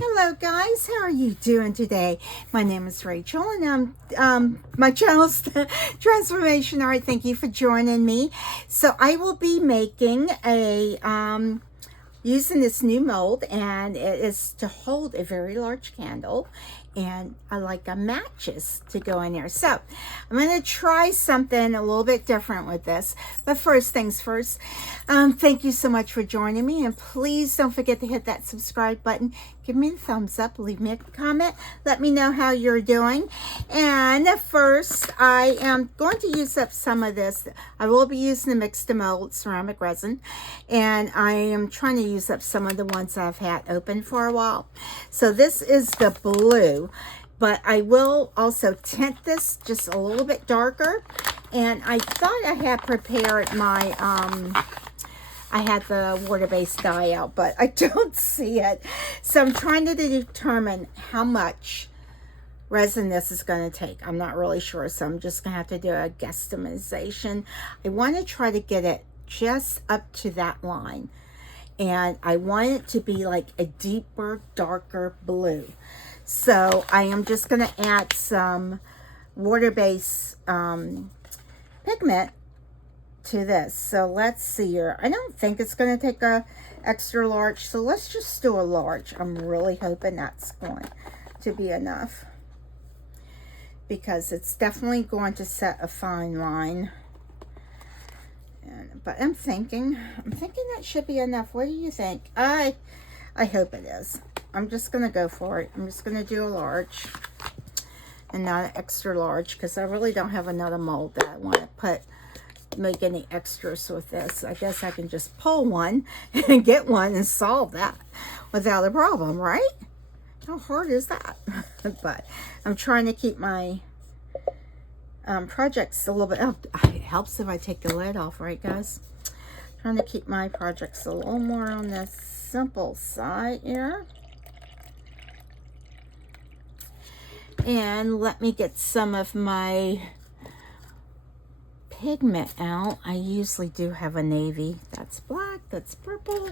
Hello guys, how are you doing today? My name is Rachel and my channel's Transformation Art. Thank you for joining me. So I will be making a using this new mold, and it is to hold a very large candle, and I like matches to go in there. So I'm going to try something a little bit different with this, but first things first, thank you so much for joining me, and please don't forget to hit that subscribe button. Give me a thumbs up, leave me a comment, let me know how you're doing. And first, I am going to use up some of this. I will be using the mixed mold ceramic resin, and I am trying to use up some of the ones I've had open for a while. So this is the blue, but I will also tint this just a little bit darker. And I thought I had prepared my I had the water-based dye out, but I don't see it. So I'm trying to determine how much resin this is going to take. I'm not really sure, so I'm just going to have to do a guesstimation. I want to try to get it just up to that line. And I want it to be like a deeper, darker blue. So I am just going to add some water-based pigment to this. So let's see here. I don't think it's going to take a extra large, so let's just do a large. I'm really hoping that's going to be enough, because it's definitely going to set a fine line. But I'm thinking that should be enough. What do you think? I hope it is. I'm just going to go for it. I'm just going to do a large and not an extra large, because I really don't have another mold that I want to make any extras with this. I guess I can just pull one and get one and solve that without a problem, right? How hard is that? But I'm trying to keep my projects a little bit, it helps if I take the lid off, right guys? Trying to keep my projects a little more on the simple side here. And let me get some of my pigment out. I usually do have a navy. That's black, that's purple.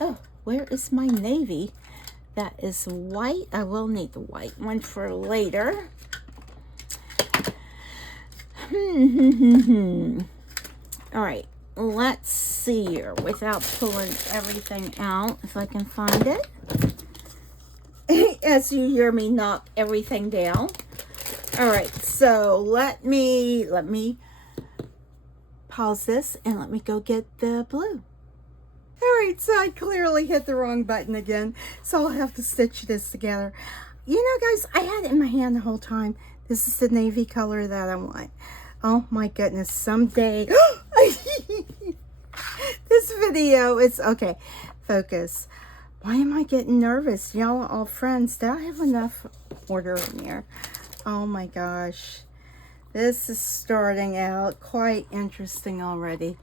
Oh, where is my navy? That is white. I will need the white one for later. All right, let's see here without pulling everything out, if I can find it. As you hear me knock everything down. All right, so let me pause this and let me go get the blue. All right, so I clearly hit the wrong button again, so I'll have to stitch this together. You know, guys, I had it in my hand the whole time. This is the navy color that I want. Oh my goodness, someday. This video is, okay, focus. Why am I getting nervous? Y'all are all friends. Did I have enough order in here? Oh my gosh. This is starting out quite interesting already.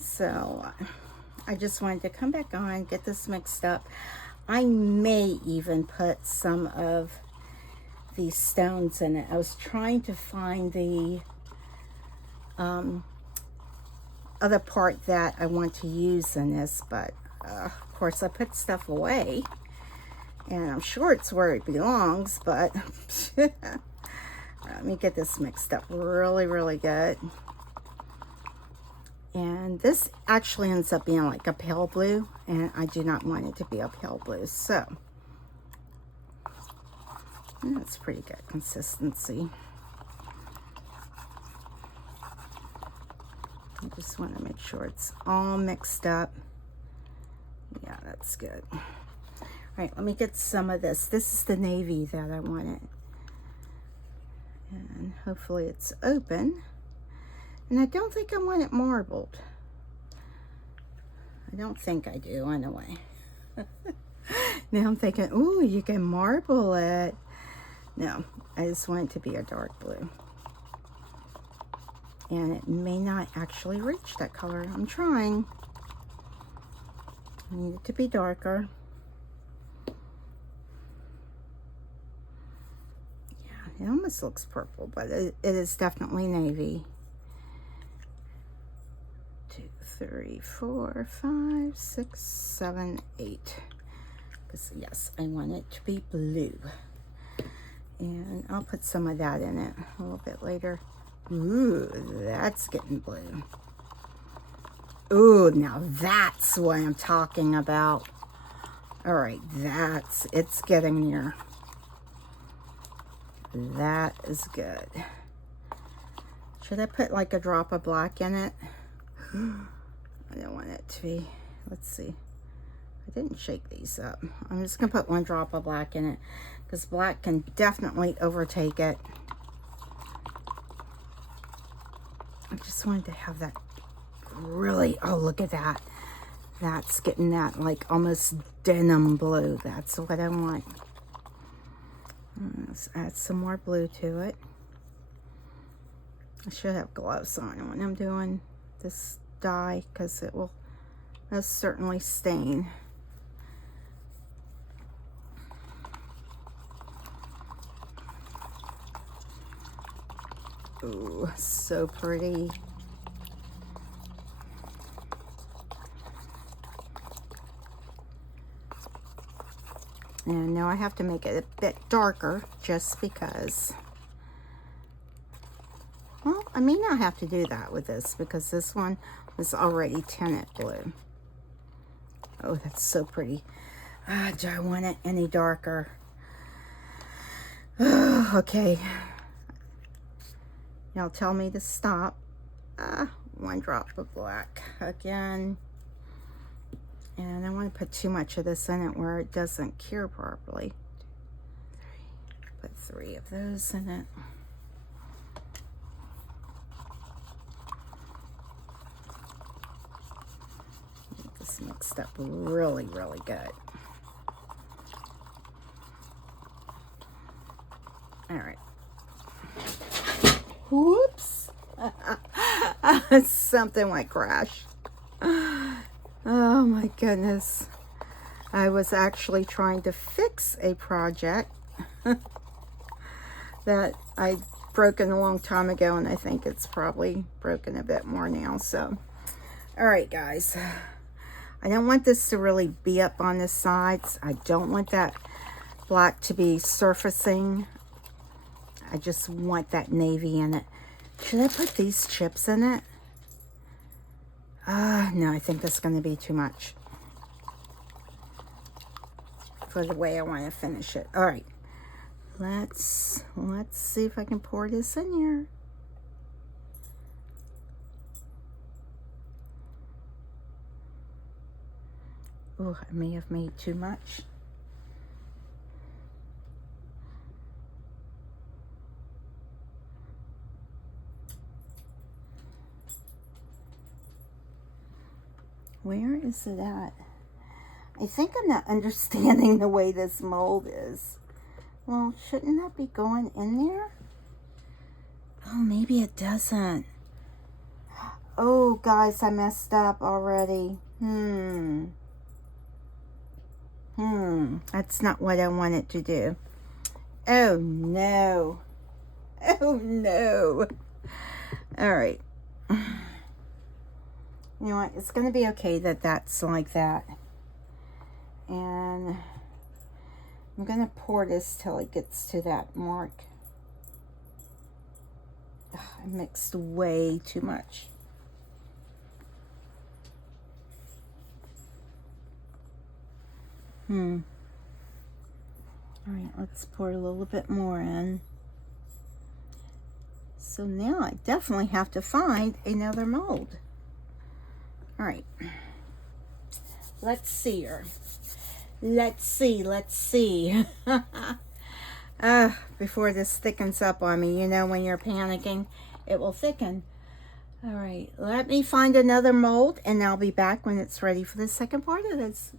So I just wanted to come back on, get this mixed up. I may even put some of these stones in it. I was trying to find the other part that I want to use in this, but of course I put stuff away, and I'm sure it's where it belongs, but let me get this mixed up really good. And this actually ends up being like a pale blue, and I do not want it to be a pale blue, so that's pretty good consistency. I just want to make sure it's all mixed up. Yeah, that's good. All right, let me get some of this. This is the navy that I wanted. And hopefully it's open. And I don't think I want it marbled. I don't think I do, anyway. Now I'm thinking, ooh, you can marble it. No, I just want it to be a dark blue. And it may not actually reach that color. I'm trying. I need it to be darker. Yeah, it almost looks purple, but it is definitely navy. 2, 3, 4, 5, 6, 7, 8. because yes, I want it to be blue. And I'll put some of that in it a little bit later. Ooh, that's getting blue. Ooh, now that's what I'm talking about. All right, it's getting there. That is good. Should I put like a drop of black in it? I don't want it to be, let's see. I didn't shake these up. I'm just gonna put one drop of black in it because black can definitely overtake it. I just wanted to have that really, oh, look at that. That's getting that like almost denim blue. That's what I want. Let's add some more blue to it. I should have gloves on when I'm doing this dye because it will most certainly stain. Ooh, so pretty. And now I have to make it a bit darker just because, well, I may not have to do that with this because this one was already tinted blue. Oh, that's so pretty. Do I want it any darker? Oh, okay. Y'all tell me to stop. One drop of black again. And I don't want to put too much of this in it where it doesn't cure properly. Put 3 of those in it. Get this mixed up really, really good. All right. Whoops. Something went crash. Oh my goodness. I was actually trying to fix a project that I broken a long time ago, and I think it's probably broken a bit more now. So, all right, guys. I don't want this to really be up on the sides. I don't want that black to be surfacing. I just want that navy in it. Should I put these chips in it? No, I think that's going to be too much for the way I want to finish it. All right, let's see if I can pour this in here. Oh, I may have made too much. Where is it at? I think I'm not understanding the way this mold is. Well, shouldn't that be going in there? Oh, maybe it doesn't. Oh, guys, I messed up already. That's not what I wanted to do. Oh, no. Oh, no. All right. You know what? It's going to be okay that that's like that. And I'm going to pour this till it gets to that mark. Ugh, I mixed way too much. All right, let's pour a little bit more in. So now I definitely have to find another mold. All right, let's see her. Let's see. Before this thickens up on me, you know, when you're panicking, it will thicken. All right, let me find another mold and I'll be back when it's ready for the second part of this.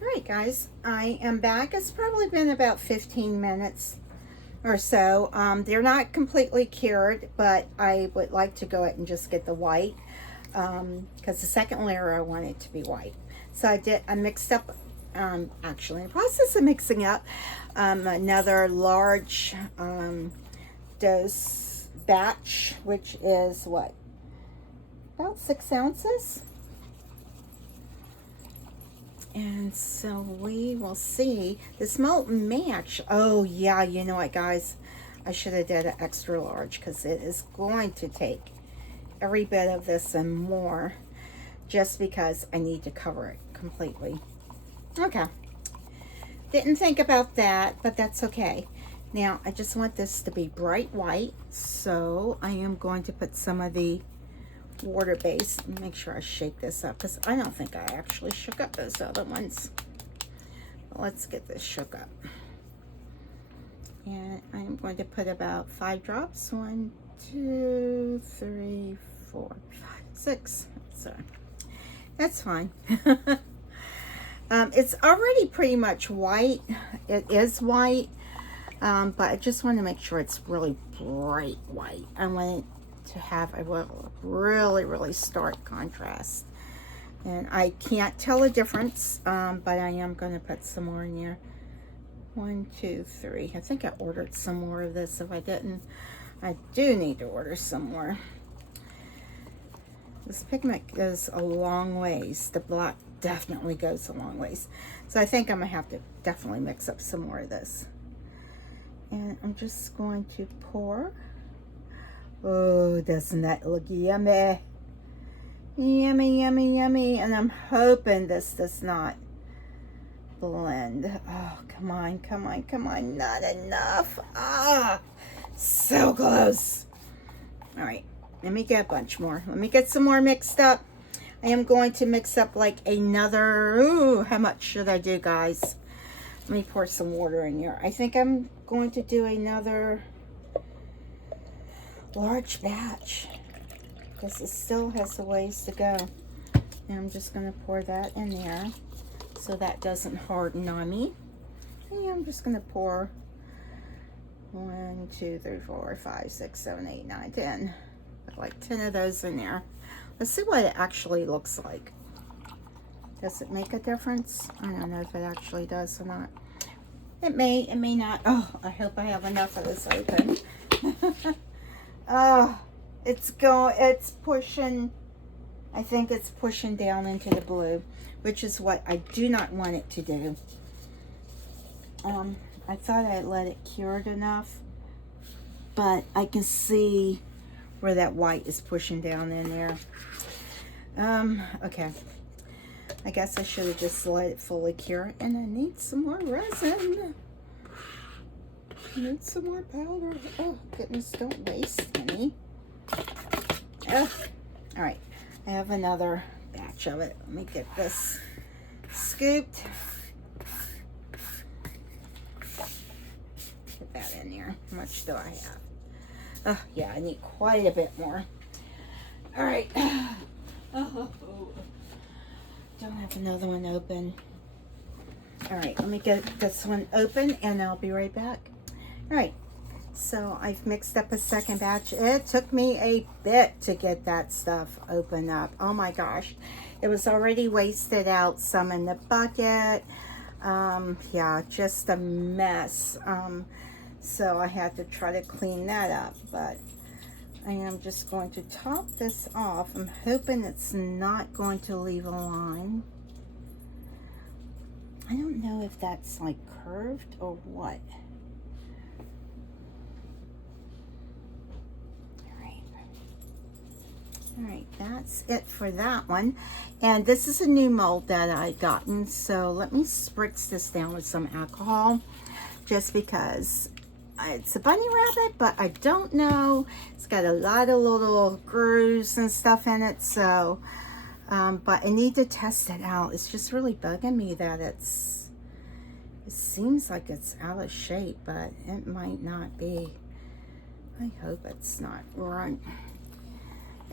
All right, guys, I am back. It's probably been about 15 minutes or so. They're not completely cured, but I would like to go ahead and just get the white. Because the second layer I want it to be white. So I mixed up, actually in the process of mixing up, another large dose batch, which is what, about 6 ounces. And so we will see. This won't match. Oh yeah, you know what, guys? I should have did an extra large because it is going to take every bit of this and more, just because I need to cover it completely. Okay. Didn't think about that, but that's okay. Now, I just want this to be bright white, so I am going to put some of the water base. Make sure I shake this up, because I don't think I actually shook up those other ones. Let's get this shook up. And I'm going to put about 5 drops. 1, 2, 3, 4, 5, 6. So that's fine. It's already pretty much white. It is white, but I just want to make sure it's really bright white. I want it to have a really, really stark contrast. And I can't tell a difference, but I am going to put some more in here. 1, 2, 3. I think I ordered some more of this. If I didn't, I do need to order some more. This pigment goes a long ways. The black definitely goes a long ways. So I think I'm going to have to definitely mix up some more of this. And I'm just going to pour. Oh, doesn't that look yummy? Yummy, yummy, yummy. And I'm hoping this does not blend. Oh, come on, come on, come on. Not enough. Ah, so close. All right, let me get a bunch more. Let me get some more mixed up. I am going to mix up like another, ooh, how much should I do, guys? Let me pour some water in here. I think I'm going to do another large batch, because it still has a ways to go. And I'm just going to pour that in there so that doesn't harden on me. And I'm just going to pour 1, 2, 3, 4, 5, 6, 7, 8, 9, 10. Put like 10 of those in there. Let's see what it actually looks like. Does it make a difference? I don't know if it actually does or not. It may not. Oh, I hope I have enough of this open. Oh, it's pushing. I think it's pushing down into the blue, which is what I do not want it to do. I thought I let it cured enough, but I can see where that white is pushing down in there. Okay. I guess I should have just let it fully cure. And I need some more resin. I need some more powder. Oh, goodness, don't waste any. Oh, all right. I have another batch of it. Let me get this scooped. Put that in there. How much do I have? Oh, yeah, I need quite a bit more. All right. Oh, don't have another one open. All right, let me get this one open and I'll be right back. All right, so I've mixed up a second batch. It took me a bit to get that stuff open up. Oh my gosh, it was already wasted out, some in the bucket. Yeah, just a mess. So I had to try to clean that up, but I am just going to top this off. I'm hoping it's not going to leave a line. I don't know if that's like curved or what. All right, that's it for that one. And this is a new mold that I gotten. So let me spritz this down with some alcohol, just because it's a bunny rabbit, but I don't know. It's got a lot of little grooves and stuff in it. So, but I need to test it out. It's just really bugging me that it seems like it's out of shape, but it might not be. I hope it's not right.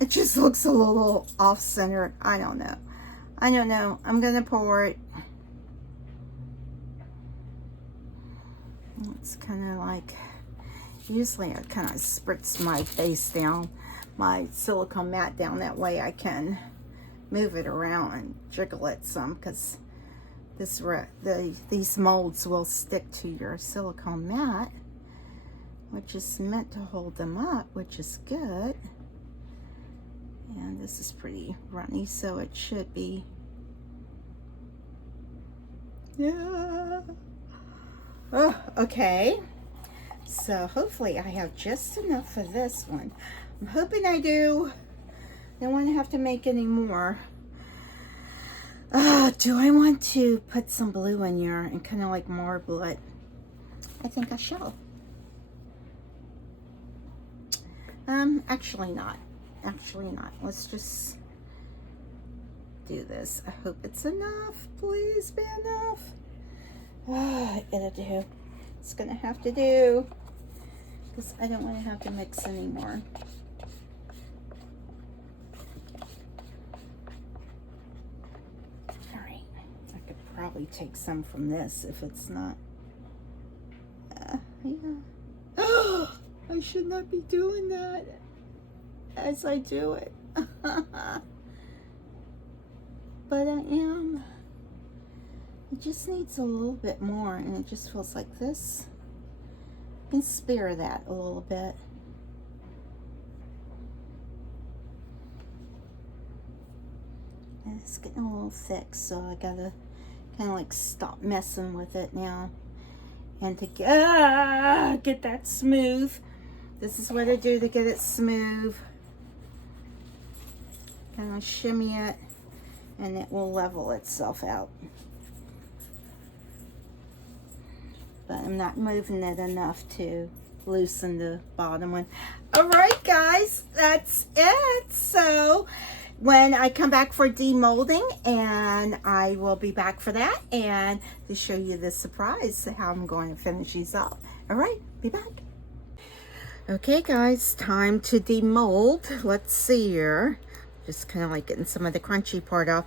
It just looks a little off-centered. I don't know. I don't know. I'm going to pour it. It's kind of like, usually I kind of spritz my base down, my silicone mat down. That way I can move it around and jiggle it some, because these molds will stick to your silicone mat, which is meant to hold them up, which is good. And this is pretty runny, so it should be Yeah. Oh, okay. So hopefully I have just enough for this one. I'm hoping I do. Don't want to have to make any more. Do I want to put some blue in here and kind of like marble it? I think I shall. Actually not. Actually not. Let's just do this. I hope it's enough. Please be enough. It'll do. It's gonna have to do, because I don't want to have to mix anymore. All right. I could probably take some from this if it's not. Yeah. I should not be doing that as I do it. But I am. It just needs a little bit more, and it just feels like this. You can spare that a little bit. And it's getting a little thick, so I gotta kind of like stop messing with it now. And to get that smooth. This is what I do to get it smooth. Kind of shimmy it, and it will level itself out. But I'm not moving it enough to loosen the bottom one. All right, guys, that's it. So when I come back for demolding, and I will be back for that, and to show you the surprise, how I'm going to finish these up. All right, be back. Okay, guys, time to demold. Let's see here. Just kind of like getting some of the crunchy part off.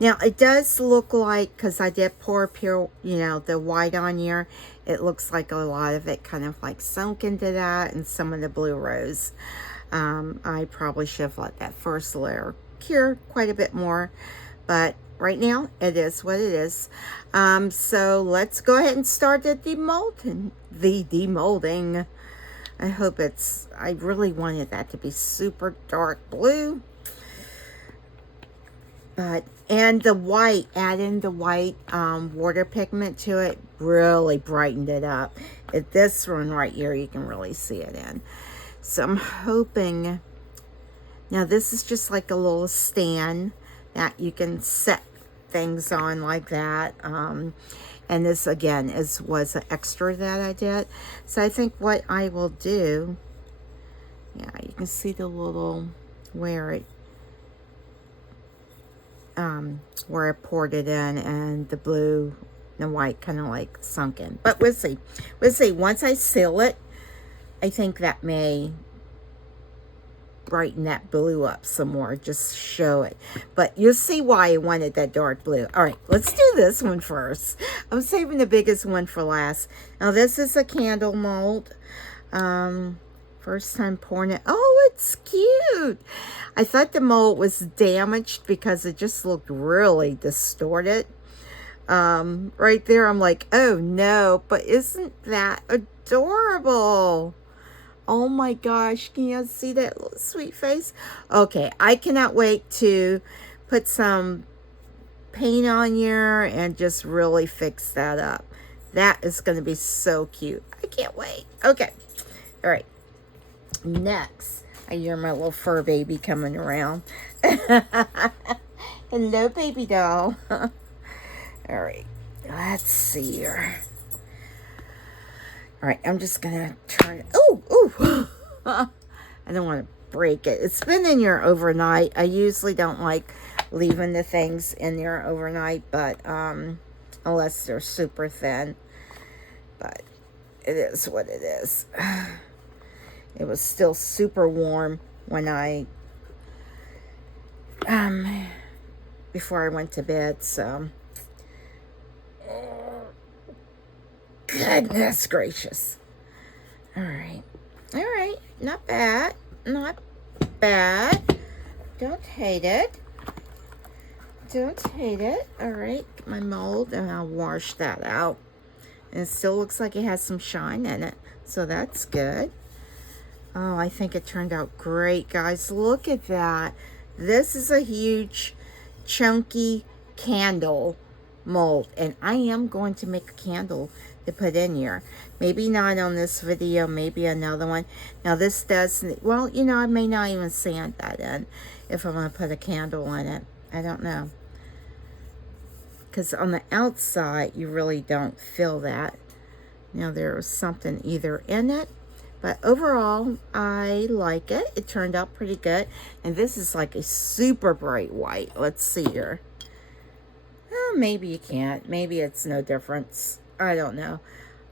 Now, it does look like, because I did pour pure, you know, the white on here, it looks like a lot of it kind of like sunk into that, and some of the blue rose. I probably should have let that first layer cure quite a bit more, but right now it is what it is. So let's go ahead and start the demolding. I hope it's, I really wanted that to be super dark blue. But, and the white, adding the white water pigment to it really brightened it up. This one right here, you can really see it in. So I'm hoping, now this is just like a little stand that you can set things on like that. And this again was an extra that I did. So I think what I will do, yeah, you can see the little where I poured it in, and the blue and the white kind of like sunk in. But we'll see. We'll see. Once I seal it, I think that may brighten that blue up some more, just show it. But you'll see why I wanted that dark blue. All right, let's do this one first. I'm saving the biggest one for last. Now this is a candle mold. First time pouring it. Oh, it's cute. I thought the mold was damaged because it just looked really distorted. Right there, I'm like, oh no, but isn't that adorable? Oh my gosh, can you see that little sweet face? Okay, I cannot wait to put some paint on here and just really fix that up. That is going to be so cute. I can't wait. Okay, all right. Next, I hear my little fur baby coming around. Hello, baby doll. All right, let's see here. All right, I'm just gonna turn it. Oh, I don't want to break it. It's been in here overnight. I usually don't like leaving the things in there overnight, but unless they're super thin. But it is what it is. It was still super warm when I before I went to bed, so goodness gracious. All right, not bad, not bad. Don't hate it, all right, get my mold, and I'll wash that out. And it still looks like it has some shine in it, so that's good. Oh, I think it turned out great, guys. Look at that. This is a huge, chunky candle mold, and I am going to make a candle to put in here. Maybe not on this video, maybe another one. Now this does, well, you know, I may not even sand that in if I'm going to put a candle in it. I don't know. Because on the outside, you really don't feel that. Now there's something either in it, but overall, I like it. It turned out pretty good. And this is like a super bright white. Let's see here. Oh, maybe you can't. Maybe it's no difference. I don't know.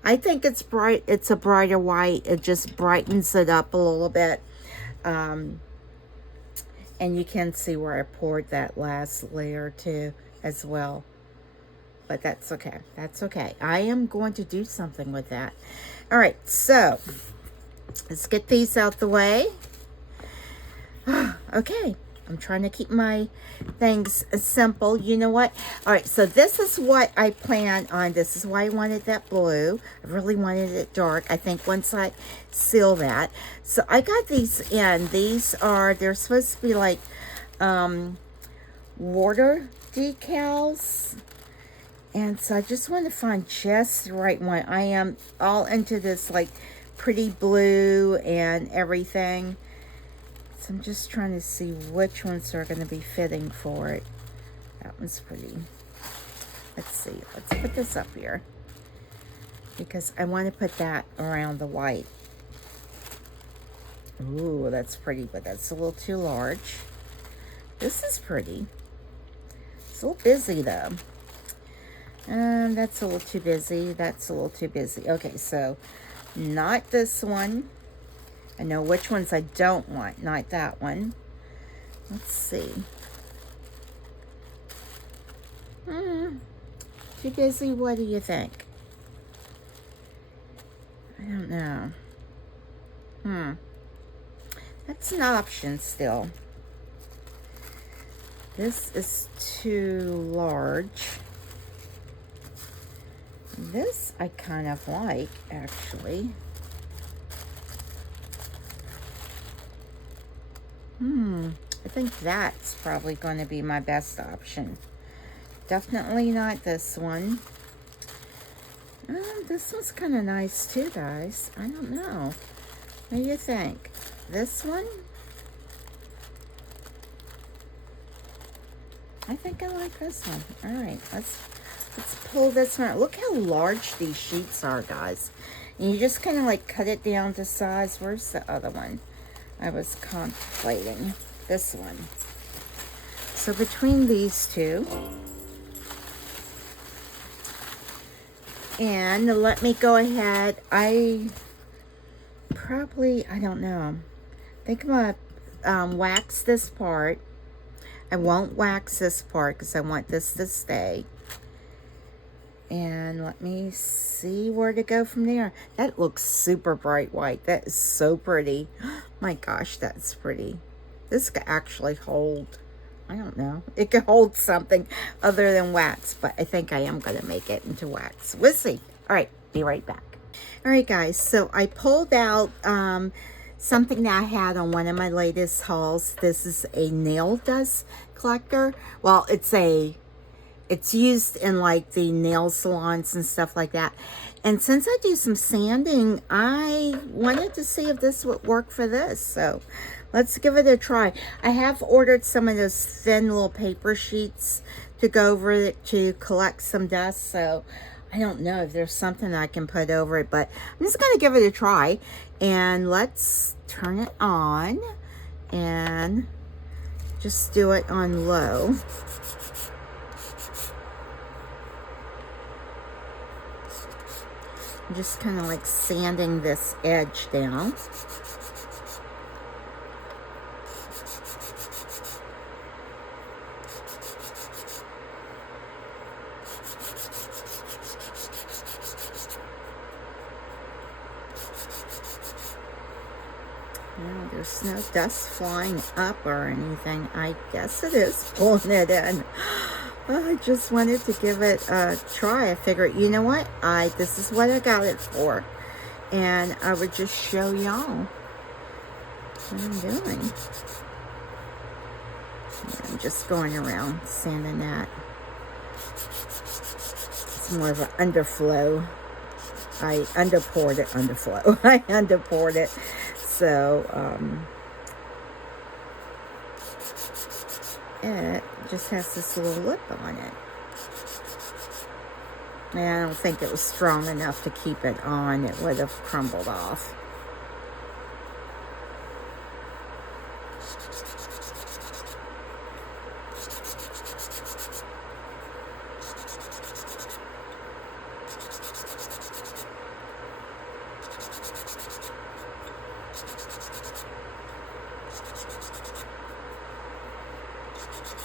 I think it's bright. It's a brighter white. It just brightens it up a little bit. And you can see where I poured that last layer too as well. But that's okay. That's okay. I am going to do something with that. All right, so let's get these out the way. Okay, I'm trying to keep my things simple. You know what? All right, so this is what I plan on. This is why I wanted that blue. I really wanted it dark. I think once I seal that. So I got these in. These are, they're supposed to be like water decals. And so I just want to find just the right one. I am all into this like pretty blue and everything. So I'm just trying to see which ones are going to be fitting for it. That one's pretty. Let's see. Let's put this up here. Because I want to put that around the white. Ooh, that's pretty, but that's a little too large. This is pretty. It's a little busy though. That's a little too busy. That's a little too busy. Okay, so not this one. I know which ones I don't want. Not that one. Let's see. Too busy? What do you think? I don't know. That's an option still. This is too large. This I kind of like, actually. I think that's probably going to be my best option. Definitely not this one. This one's kind of nice too, guys. I don't know. What do you think? This one? I think I like this one. All right, let's pull this one out. Look how large these sheets are, guys. And you just kind of like cut it down to size. Where's the other one? I was contemplating this one. So between these two, and let me go ahead. I don't know. I think I'm gonna wax this part. I won't wax this part because I want this to stay. And let me see where to go from there. That looks super bright white. That is so pretty. My gosh, that's pretty. This could actually hold, I don't know. It could hold something other than wax, but I think I am going to make it into wax. We'll see. All right, be right back. All right, guys. So I pulled out something that I had on one of my latest hauls. This is a nail dust collector. Well, it's used in like the nail salons and stuff like that. And since I do some sanding, I wanted to see if this would work for this. So let's give it a try. I have ordered some of those thin little paper sheets to go over it to collect some dust. So I don't know if there's something I can put over it, but I'm just going to give it a try. And let's turn it on and just do it on low. I'm just kind of like sanding this edge down. No, there's no dust flying up or anything. I guess it is pulling it in. I just wanted to give it a try. I figured, you know what? This is what I got it for. And I would just show y'all what I'm doing. Yeah, I'm just going around sanding that. it's more of an underflow. I underpoured it, underflow. I underpoured it. So, it just has this little lip on it. And I don't think it was strong enough to keep it on. It would have crumbled off.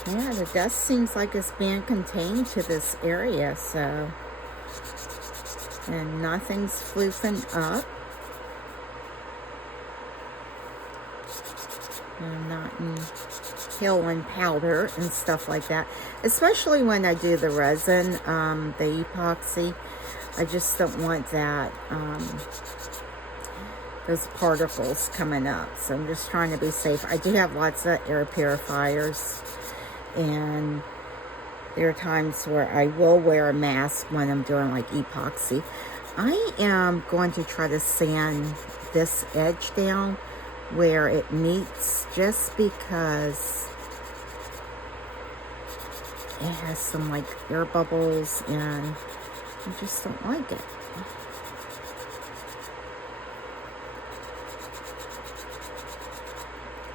Yeah, the dust seems like it's being contained to this area, so, and nothing's floofing up. And not in killing powder and stuff like that. Especially when I do the resin, the epoxy. I just don't want that, those particles coming up. So I'm just trying to be safe. I do have lots of air purifiers. And there are times where I will wear a mask when I'm doing like epoxy. I am going to try to sand this edge down where it meets, just because it has some like air bubbles and I just don't like it.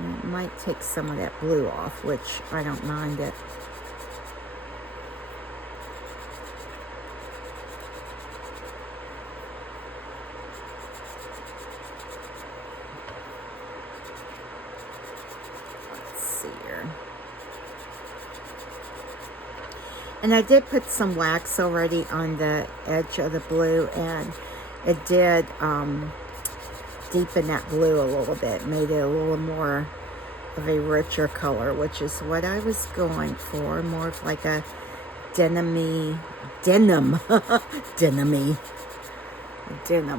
And it might take some of that blue off, which I don't mind it. Let's see here. And I did put some wax already on the edge of the blue, and it did deepen that blue a little bit, made it a little more of a richer color, which is what I was going for, more of like a denim denim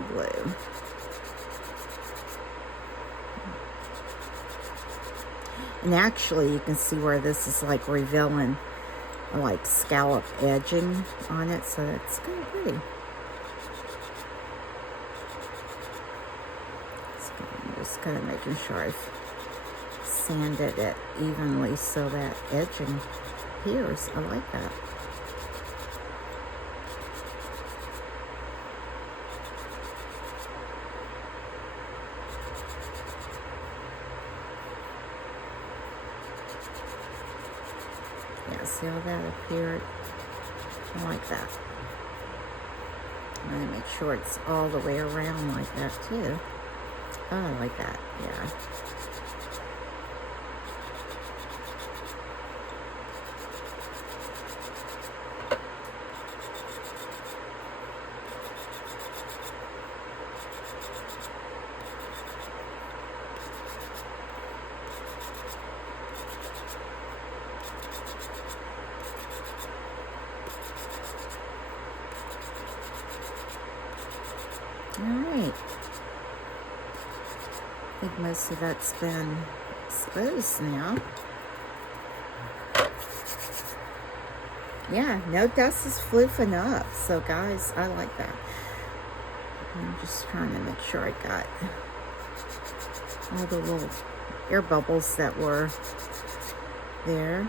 blue. And actually you can see where this is like revealing like scallop edging on it, so that's kind of pretty. I'm just kind of making sure I've sanded it evenly so that edging appears. I like that. Yeah, see how that appeared? I like that. I'm going to make sure it's all the way around like that too. Oh, I like that, yeah. All right. I think most of that's been exposed now. Yeah, no dust is floofing up. So guys, I like that. I'm just trying to make sure I got all the little air bubbles that were there.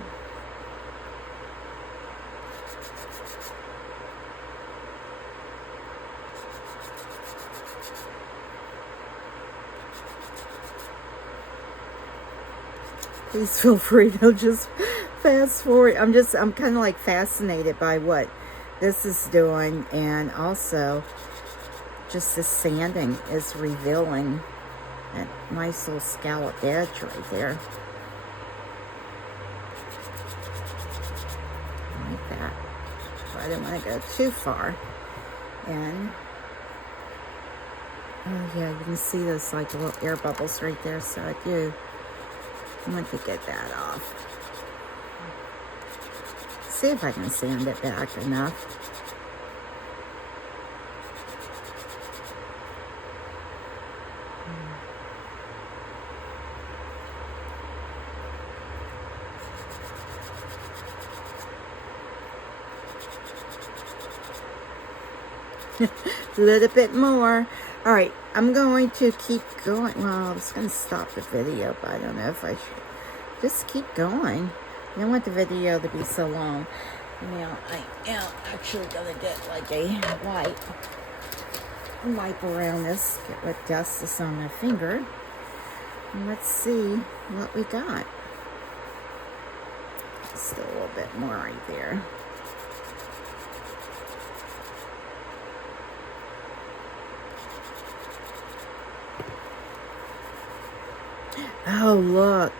Please feel free to just fast forward. I'm kind of like fascinated by what this is doing, and also just the sanding is revealing that nice little scallop edge right there. I like that. But I don't want to go too far. And oh yeah, you can see those like little air bubbles right there, so I want to get that off. See if I can sand it back enough. A little bit more. All right, I'm going to keep going. Well, I was going to stop the video, but I don't know if I should. Just keep going. I don't want the video to be so long. Now, I am actually going to get like a wipe around this, get what dust is on my finger. And let's see what we got. Still a little bit more right there. Oh, look.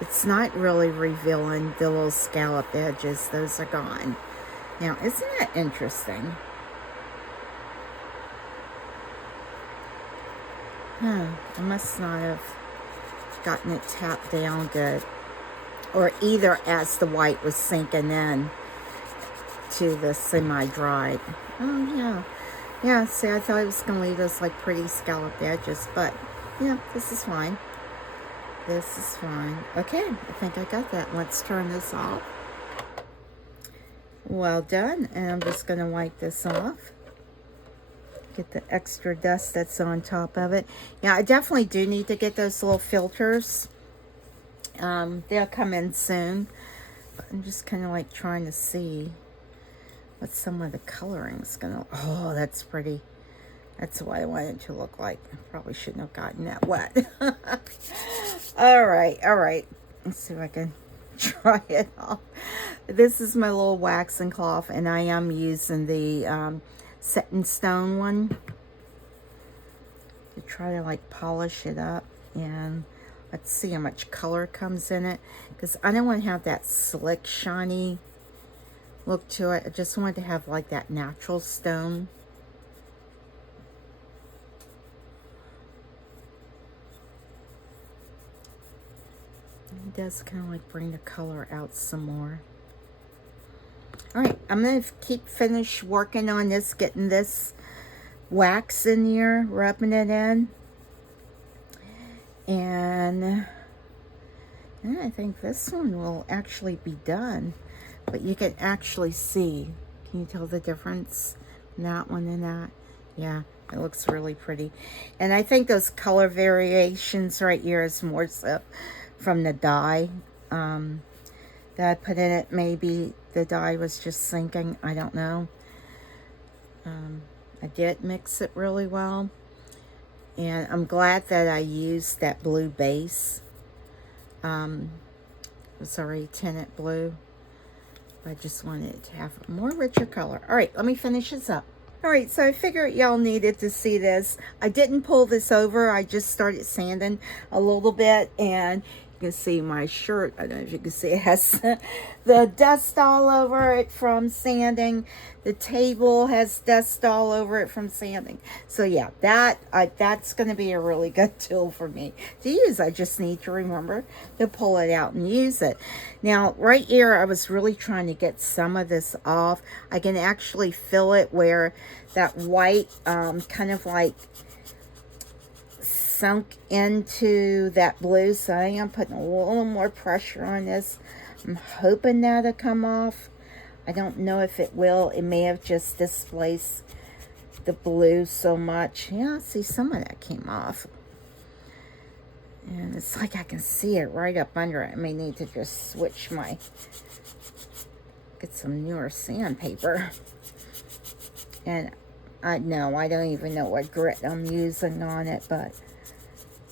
It's not really revealing the little scallop edges. Those are gone. Now, isn't that interesting? I must not have gotten it tapped down good. Or either as the white was sinking in to the semi-dried. Oh, yeah. Yeah, see, I thought I was going to leave those like pretty scalloped edges. But, yeah, this is fine. This is fine. Okay, I think I got that. Let's turn this off. Well done. And I'm just going to wipe this off. Get the extra dust that's on top of it. Yeah, I definitely do need to get those little filters. They'll come in soon. But I'm just kind of like trying to see what some of the coloring is going to... Oh, that's pretty. That's what I want it to look like. I probably shouldn't have gotten that wet. All right. Let's see if I can try it off. This is my little waxing cloth, and I am using the set in stone one to try to like polish it up. And let's see how much color comes in it, because I don't want to have that slick, shiny look to it. I just wanted to have like that natural stone. It does kind of like bring the color out some more. All right, I'm going to finish working on this, getting this wax in here, rubbing it in. And I think this one will actually be done. But you can actually see, can you tell the difference in that one and that? Yeah, it looks really pretty. And I think those color variations right here is more so from the dye that I put in it. Maybe the dye was just sinking, I don't know. I did mix it really well, and I'm glad that I used that blue base. It was already tinted blue. I just wanted it to have a more richer color. All right, let me finish this up. All right, so I figured y'all needed to see this. I didn't pull this over. I just started sanding a little bit, and you can see my shirt. I don't know if you can see, it has the dust all over it from sanding. The table has dust all over it from sanding. So yeah, that's going to be a really good tool for me to use. I just need to remember to pull it out and use it. Now, right here, I was really trying to get some of this off. I can actually feel it where that white kind of like sunk into that blue. So I am putting a little more pressure on this. I'm hoping that'll come off. I don't know if it will. It may have just displaced the blue so much. Yeah, see, some of that came off. And it's like I can see it right up under it. I may need to just switch get some newer sandpaper. And I don't even know what grit I'm using on it, but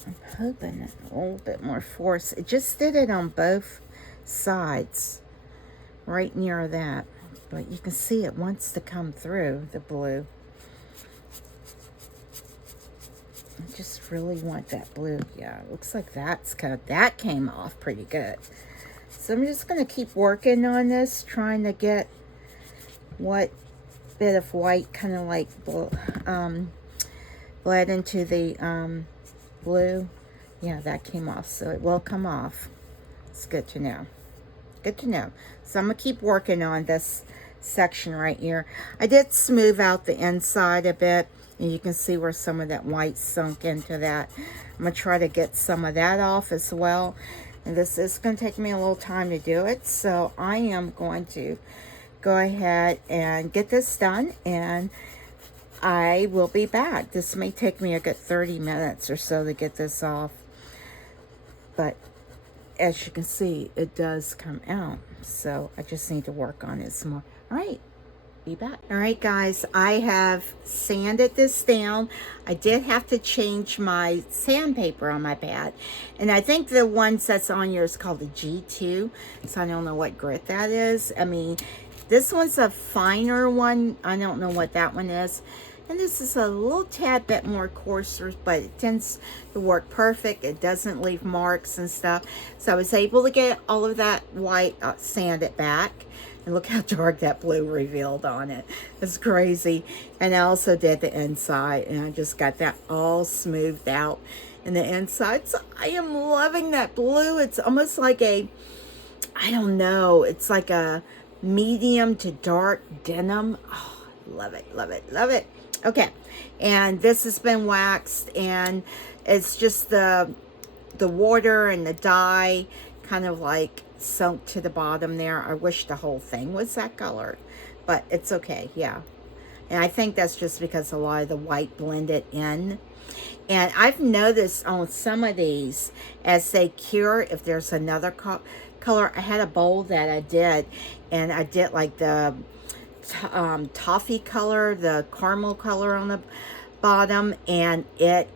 I'm hoping a little bit more force. It just did it on both sides, right near that. But you can see it wants to come through the blue. I just really want that blue. Yeah, it looks like that came off pretty good. So I'm just going to keep working on this, trying to get what bit of white kind of like bled into the blue. Yeah, that came off, so it will come off. It's good to know. Good to know. So I'm going to keep working on this section right here. I did smooth out the inside a bit, and you can see where some of that white sunk into that. I'm going to try to get some of that off as well. And this is going to take me a little time to do it, so I am going to go ahead and get this done, and I will be back. This may take me a good 30 minutes or so to get this off. But as you can see, it does come out. So I just need to work on it some more. All right, be back. All right, guys, I have sanded this down. I did have to change my sandpaper on my pad. And I think the ones that's on here is called the G2. So I don't know what grit that is. I mean, this one's a finer one. I don't know what that one is. And this is a little tad bit more coarser, but it tends to work perfect. It doesn't leave marks and stuff. So I was able to get all of that white sanded back. And look how dark that blue revealed on it. It's crazy. And I also did the inside, and I just got that all smoothed out in the inside. So I am loving that blue. It's almost like a, I don't know, it's like a medium to dark denim. Oh, love it, love it, love it. Okay, and this has been waxed, and it's just the water and the dye kind of like sunk to the bottom there. I wish the whole thing was that color, but it's okay, yeah. And I think that's just because a lot of the white blended in. And I've noticed on some of these, as they cure, if there's another color, I had a bowl that I did, and I did like the toffee color, the caramel color on the bottom, and it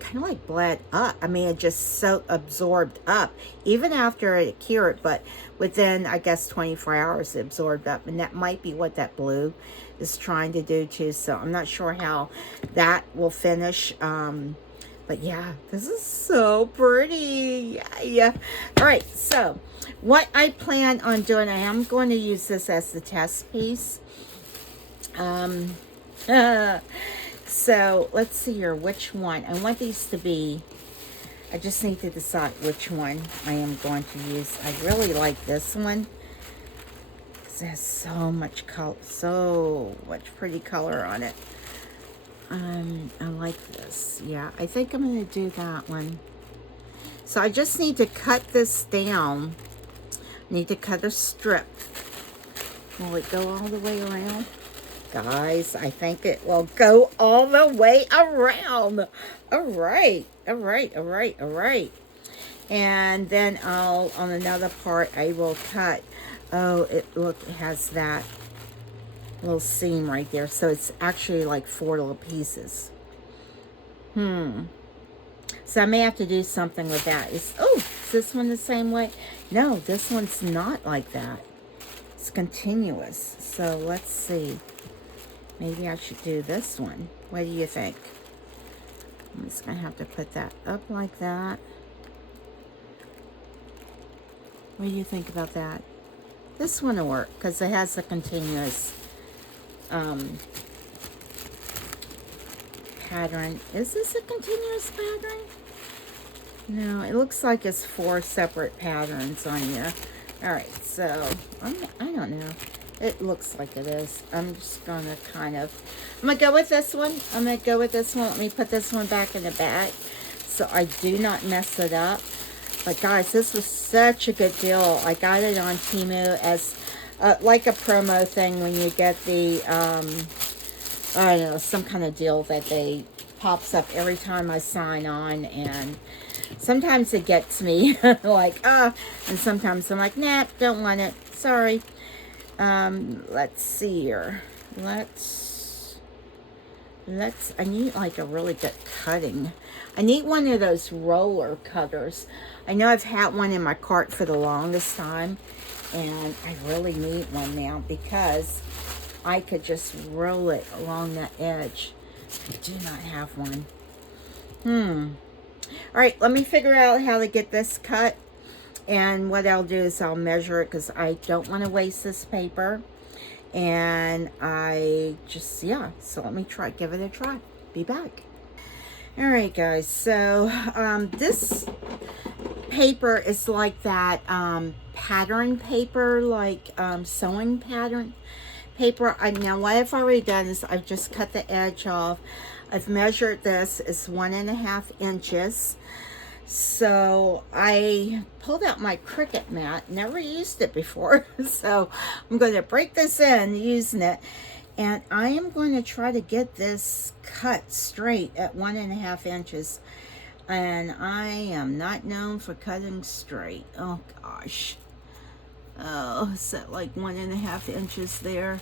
kind of like bled up. I mean, it just so absorbed up even after it cured, but within, I guess, 24 hours it absorbed up, and that might be what that blue is trying to do too. So I'm not sure how that will finish, but yeah, this is so pretty. Yeah. All right, so what I plan on doing, I am going to use this as the test piece. So let's see here, which one. I want these to be, I just need to decide which one I am going to use. I really like this one because it has so much color, so much pretty color on it. I like this. Yeah, I think I'm going to do that one. So I just need to cut this down. I need to cut a strip. Will it go all the way around? Guys, I think it will go all the way around. All right, all right, all right, all right. And then on another part, I will cut. Oh, look, it has that little seam right there. So it's actually like 4 little pieces. So I may have to do something with that. Is this one the same way? No, this one's not like that. It's continuous. So let's see. Maybe I should do this one. What do you think? I'm just going to have to put that up like that. What do you think about that? This one will work because it has a continuous pattern. Is this a continuous pattern? No, it looks like it's 4 separate patterns on here. All right, so I don't know. It looks like it is. I'm just going to I'm going to go with this one. I'm going to go with this one. Let me put this one back in the bag so I do not mess it up. But guys, this was such a good deal. I got it on Temu as like a promo thing when you get the, I don't know, some kind of deal that they pops up every time I sign on. And sometimes it gets me like, and sometimes I'm like, nah, don't want it. Sorry. Let's see here. I need like a really good cutting. I need one of those roller cutters. I know I've had one in my cart for the longest time, and I really need one now because I could just roll it along the edge. I do not have one. All right, let me figure out how to get this cut. And what I'll do is I'll measure it because I don't want to waste this paper. And I just, yeah, so let me give it a try. Be back. All right, guys, so this paper is like that pattern paper, like sewing pattern paper. Now what I've already done is I've just cut the edge off. I've measured this. It's 1.5 inches. So I pulled out my Cricut mat, never used it before. So I'm going to break this in using it. And I am going to try to get this cut straight at 1.5 inches. And I am not known for cutting straight. Oh gosh. Oh, is that like 1.5 inches there?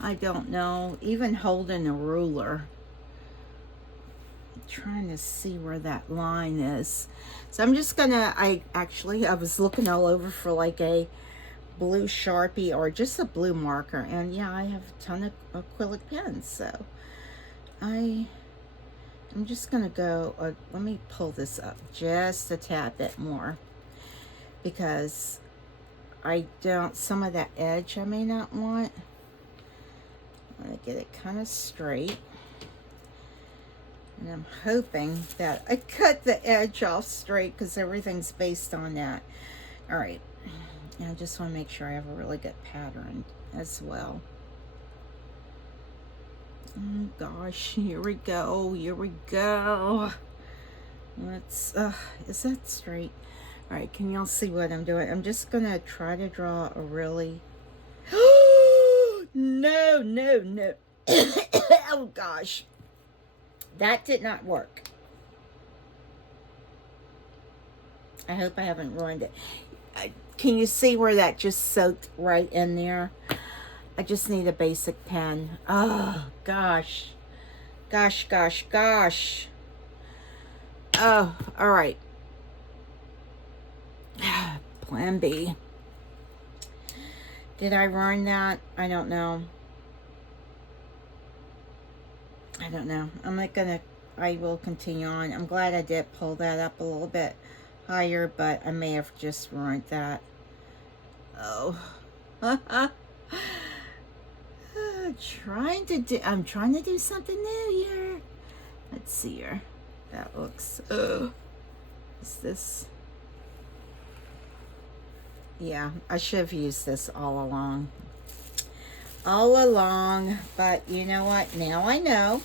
I don't know. Even holding a ruler. I'm trying to see where that line is. So I'm just gonna, I was looking all over for like a blue Sharpie or just a blue marker. And yeah, I have a ton of acrylic pens. So I'm just gonna go, let me pull this up just a tad bit more, because I don't, some of that edge I may not want. I'm gonna get it kind of straight. And I'm hoping that I cut the edge off straight, because everything's based on that. All right, and I just want to make sure I have a really good pattern as well. Oh gosh, here we go, here we go. Let's, is that straight? All right, can y'all see what I'm doing? I'm just gonna try to draw a really, no, no, no. Oh gosh, that did not work. I hope I haven't ruined it. Can you see where that just soaked right in there? I just need a basic pen. Oh gosh, gosh, gosh, gosh. Oh, all right. Plan B. Did I ruin that? I don't know. I don't know. I'm not gonna, I will continue on. I'm glad I did pull that up a little bit higher, but I may have just ruined that. Oh. I'm trying to do something new here. Let's see here. That looks, is this? Yeah, I should have used this all along. But you know what? Now I know.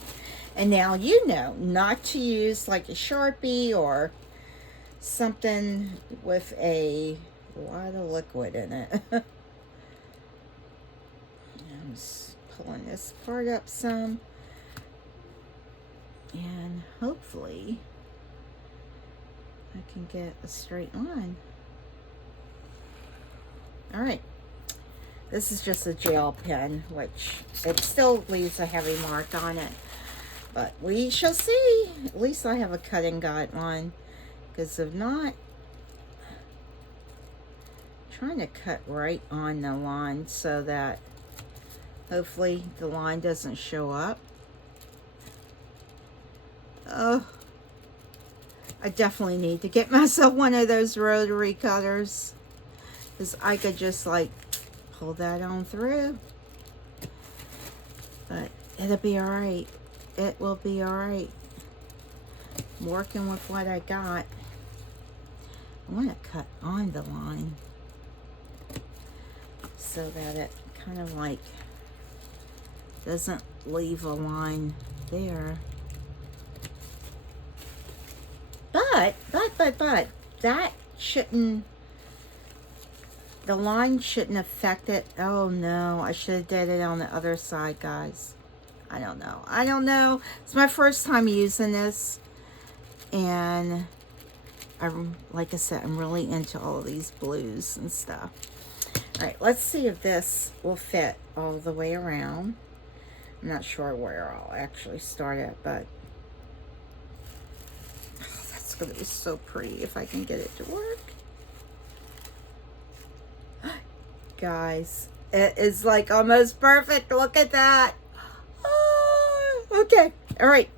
And now you know not to use like a Sharpie or something with a lot of liquid in it. I'm just pulling this part up some. And hopefully I can get a straight line. All right, this is just a gel pen, which it still leaves a heavy mark on it, but we shall see. At least I have a cutting guideline, because if not, I'm trying to cut right on the line so that hopefully the line doesn't show up. Oh, I definitely need to get myself one of those rotary cutters, because I could just like pull that on through. But it'll be all right. It will be all right. I'm working with what I got. I want to cut on the line so that it kind of like doesn't leave a line there. But that shouldn't, the line shouldn't affect it. Oh no, I should have did it on the other side, guys. I don't know. It's my first time using this, and like I said, I'm really into all of these blues and stuff. All right, let's see if this will fit all the way around. I'm not sure where I'll actually start at, but that's gonna be so pretty if I can get it to work. Guys, it is like almost perfect. Look at that. Oh, okay, all right.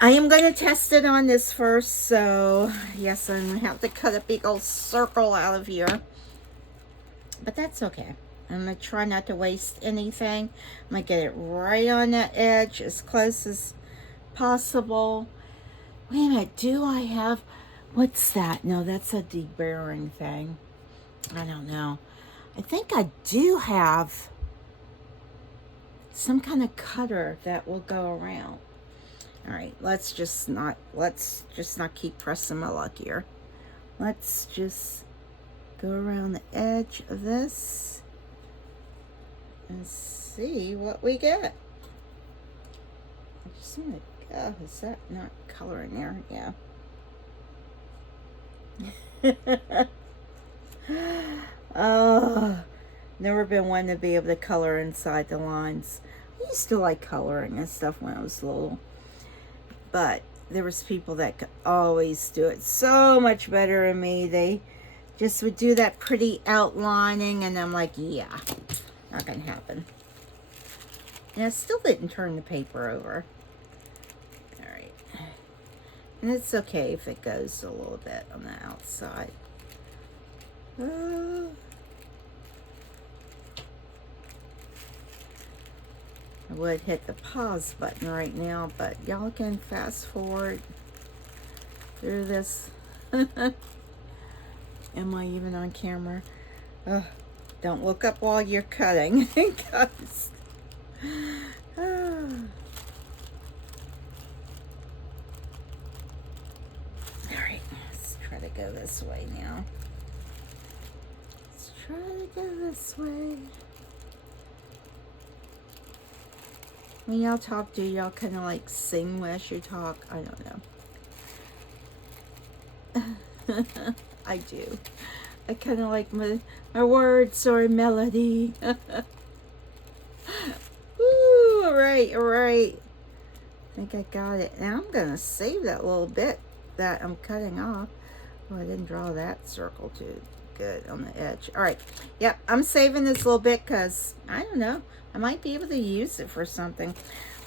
I am going to test it on this first, so yes, I'm going to have to cut a big old circle out of here. But that's okay. I'm going to try not to waste anything. I'm going to get it right on that edge as close as possible. Wait a minute, do I have, what's that? No, that's a deburring thing. I don't know. I think I do have some kind of cutter that will go around. All right, let's just not keep pressing my luck here. Let's just go around the edge of this. and see what we get. I just want to, oh, is that not color in there? Yeah. Oh, never been one to be able to color inside the lines. I used to like coloring and stuff when I was little, but there was people that could always do it so much better than me. They just would do that pretty outlining, and I'm like, yeah, not gonna happen. And I still didn't turn the paper over. All right, and it's okay if it goes a little bit on the outside. I would hit the pause button right now, but y'all can fast forward through this. Am I even on camera? Don't look up while you're cutting, guys. All right, let's try to go this way now. Let's try to go this way. When y'all talk, do y'all kind of like sing as you talk? I don't know. I do. I kind of like my words or melody. Ooh, all right. I think I got it. Now I'm going to save that little bit that I'm cutting off. Oh, I didn't draw that circle too good on the edge. All right. Yep, I'm saving this little bit because, I don't know, I might be able to use it for something.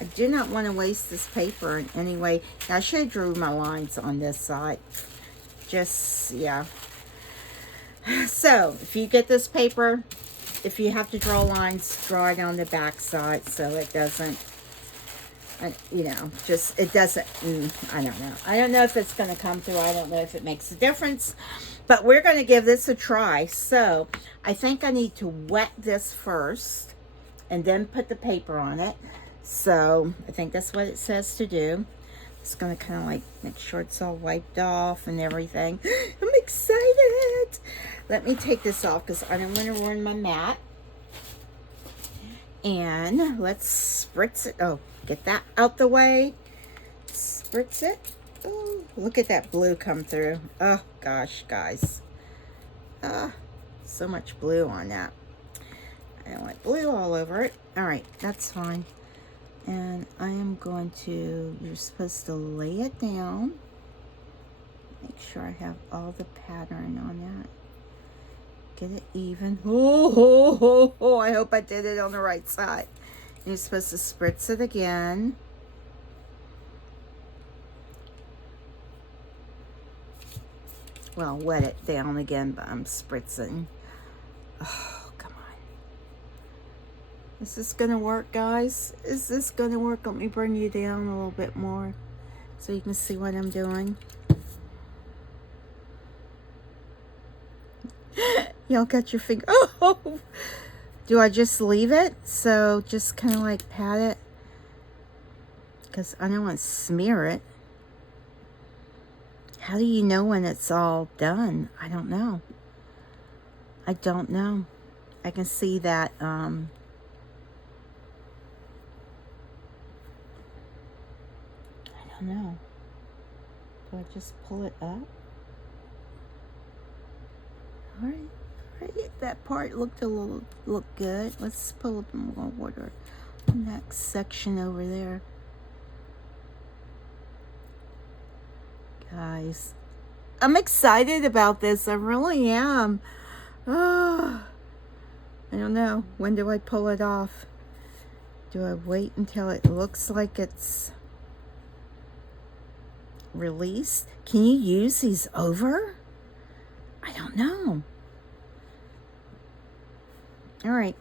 I do not want to waste this paper in any way. Now, I should have drew my lines on this side. Just, yeah. So, if you get this paper, if you have to draw lines, draw it on the back side so it doesn't, you know, just, it doesn't, I don't know. I don't know if it's going to come through. I don't know if it makes a difference. But we're going to give this a try. So, I think I need to wet this first and then put the paper on it. So, I think that's what it says to do. It's going to kind of like make sure it's all wiped off and everything. I'm excited. Let me take this off because I don't want to ruin my mat. And let's spritz it. Oh, get that out the way. Spritz it. Oh, look at that blue come through. Oh, gosh, guys. So much blue on that. I don't want blue all over it. All right, that's fine. And I am going to, you're supposed to lay it down. Make sure I have all the pattern on that. Get it even. Oh, I hope I did it on the right side. And you're supposed to spritz it again. Well, wet it down again, but I'm spritzing. Oh, come on. Is this gonna work, guys? Is this gonna work? Let me bring you down a little bit more so you can see what I'm doing. Y'all got your finger. Oh! Do I just leave it? So just kind of like pat it? Because I don't want to smear it. How do you know when it's all done? I don't know. I don't know. I can see that I don't know. Do I just pull it up? All right. That part looked good. Let's pull up more water on that section over there. Guys, I'm excited about this. I really am. Oh, I don't know. When do I pull it off? Do I wait until it looks like it's released? Can you use these over? I don't know. All right.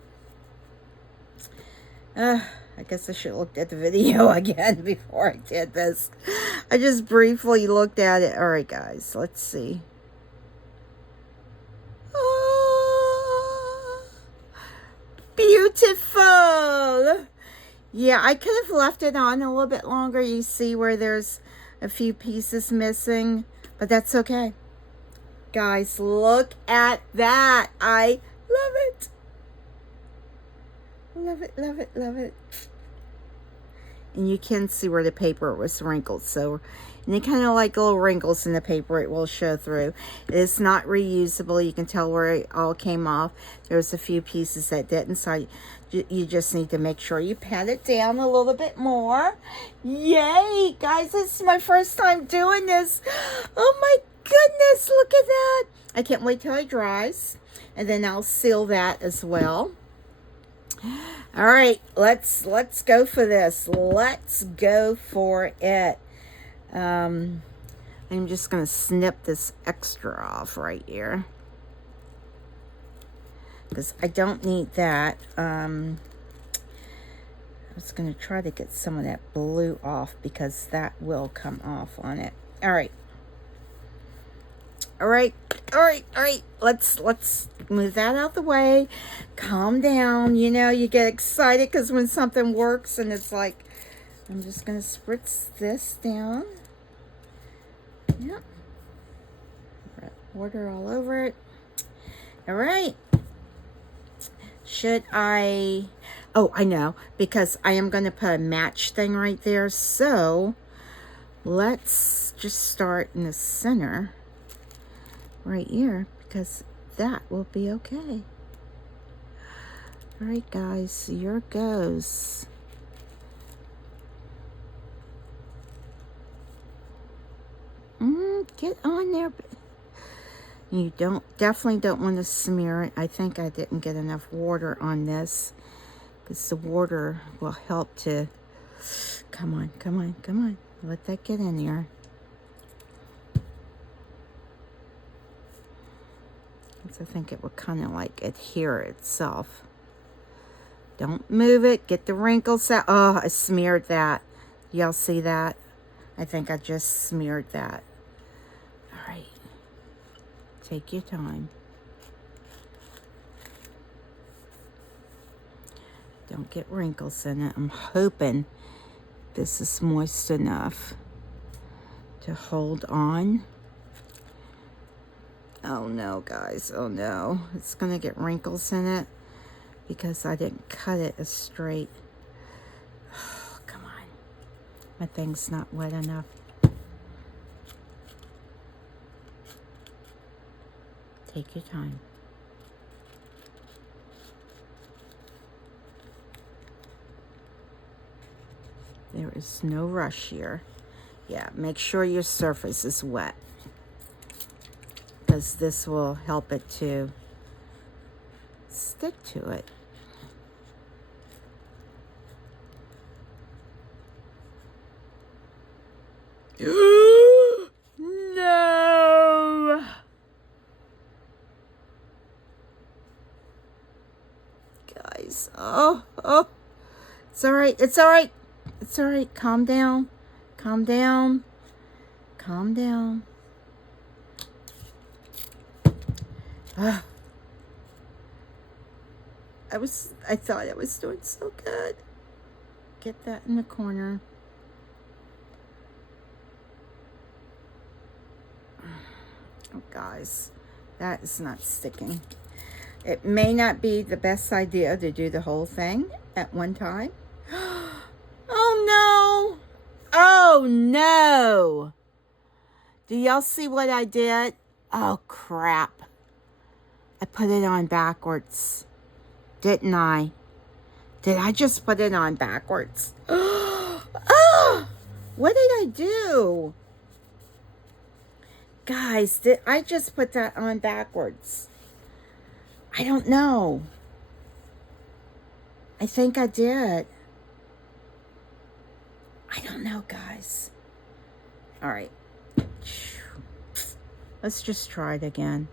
I guess I should have looked at the video again before I did this. I just briefly looked at it. All right, guys, let's see. Oh, beautiful. Yeah, I could have left it on a little bit longer. You see where there's a few pieces missing, but that's okay. Guys, look at that. I love it. Love it, love it, love it. And you can see where the paper was wrinkled. So, and they kind of like little wrinkles in the paper. It will show through. It's not reusable. You can tell where it all came off. There's a few pieces that didn't. So you just need to make sure you pat it down a little bit more. Yay, guys. This is my first time doing this. Oh my goodness. Look at that. I can't wait till it dries. And then I'll seal that as well. All right, let's go for this. Let's go for it. I'm just gonna snip this extra off right here because I don't need that. I was gonna try to get some of that blue off because that will come off on it. All right. All right. Let's move that out the way. Calm down. You know, you get excited because when something works and it's like, I'm just going to spritz this down. Yep. Water all over it. All right. Should I... Oh, I know. Because I am going to put a match thing right there. So, let's just start in the center. Right here, because that will be okay. All right, guys, here goes. Get on there. You definitely don't want to smear it. I think I didn't get enough water on this because the water will help to. Come on. Let that get in there. I think it will kind of like adhere itself. Don't move it. Get the wrinkles out. Oh, I smeared that. Y'all see that? I think I just smeared that. All right. Take your time. Don't get wrinkles in it. I'm hoping this is moist enough to hold on. Oh no, guys. Oh no. It's going to get wrinkles in it because I didn't cut it as straight. Oh, come on. My thing's not wet enough. Take your time. There is no rush here. Yeah, make sure your surface is wet, because this will help it to stick to it. No! Guys, oh. It's all right, it's all right. It's all right, calm down. Calm down. Calm down. I thought I was doing so good. Get that in the corner. Oh, guys, that is not sticking. It may not be the best idea to do the whole thing at one time. Oh, no. Oh, no. Do y'all see what I did? Oh, crap. I put it on backwards. Didn't I? Did I just put it on backwards? Oh, what did I do? Guys, did I just put that on backwards? I don't know. I think I did. I don't know, guys. All right. Let's just try it again.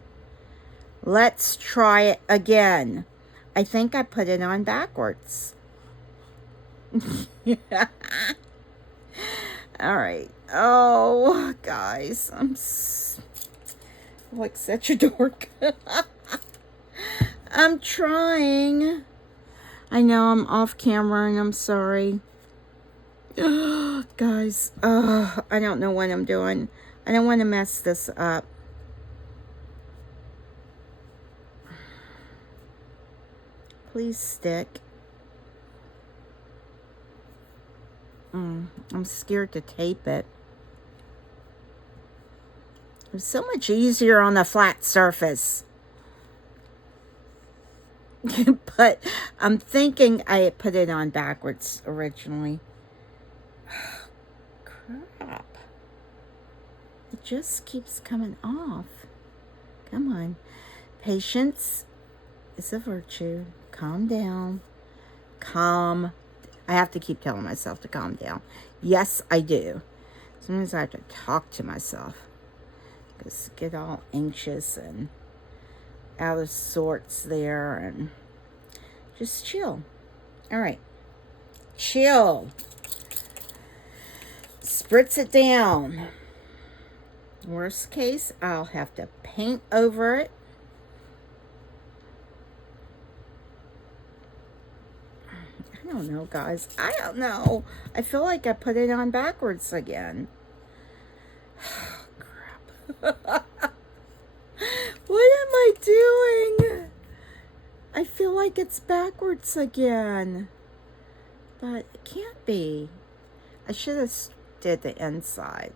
Let's try it again. I think I put it on backwards. All right. Oh, guys, I'm like such a dork. I'm trying. I know I'm off camera and I'm sorry. Guys, I don't know what I'm doing. I don't want to mess this up. Please stick. I'm scared to tape it. It's so much easier on a flat surface. But I'm thinking I put it on backwards originally. Crap. It just keeps coming off. Come on. Patience is a virtue. Calm down. Calm. I have to keep telling myself to calm down. Yes, I do. Sometimes I have to talk to myself. Because I get all anxious and out of sorts there, and just chill. All right. Chill. Spritz it down. Worst case, I'll have to paint over it. I don't know, guys. I don't know. I feel like I put it on backwards again. Crap. What am I doing? I feel like it's backwards again. But it can't be. I should have did the inside.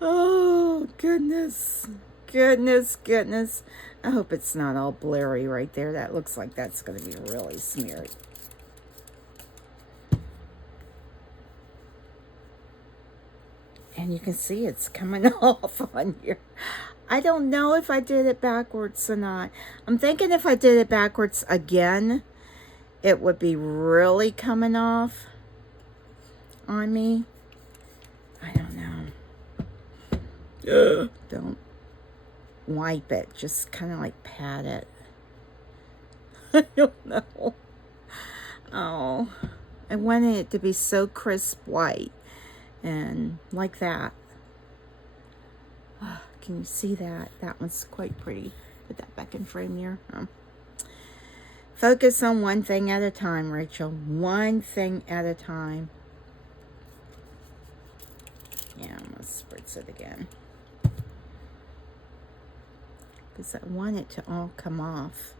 Oh, goodness. Goodness. I hope it's not all blurry right there. That looks like that's going to be really smeary. And you can see it's coming off on here. I don't know if I did it backwards or not. I'm thinking if I did it backwards again, it would be really coming off on me. I don't know. Don't wipe it. Just kind of like pat it. I don't know. Oh, I wanted it to be so crisp white. And like that. Oh, can you see that? That one's quite pretty. Put that back in frame here. Focus on one thing at a time, Rachel. One thing at a time. Yeah, I'm going to spritz it again. Because I want it to all come off.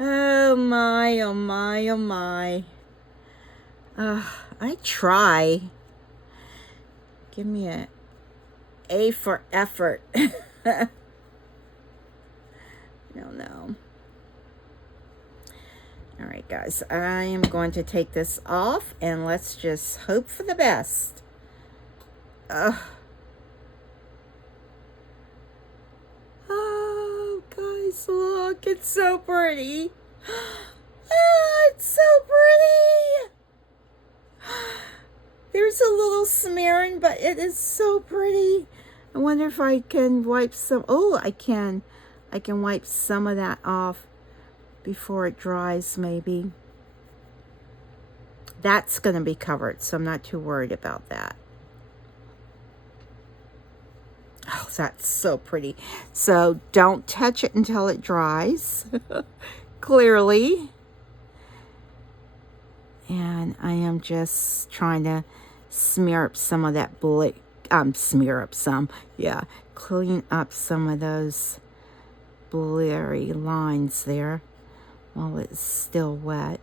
Oh my, oh my, oh my. I try. Give me a A for effort. No. All right, guys. I am going to take this off and let's just hope for the best. Oh, guys, look. It's so pretty. Oh, it's so pretty. There's a little smearing, but it is so pretty. I wonder if I can wipe some. Oh, I can. I can wipe some of that off before it dries, maybe. That's going to be covered, so I'm not too worried about that. Oh, that's so pretty. So don't touch it until it dries, clearly. And I am just trying to smear up some of that clean up some of those blurry lines there while it's still wet.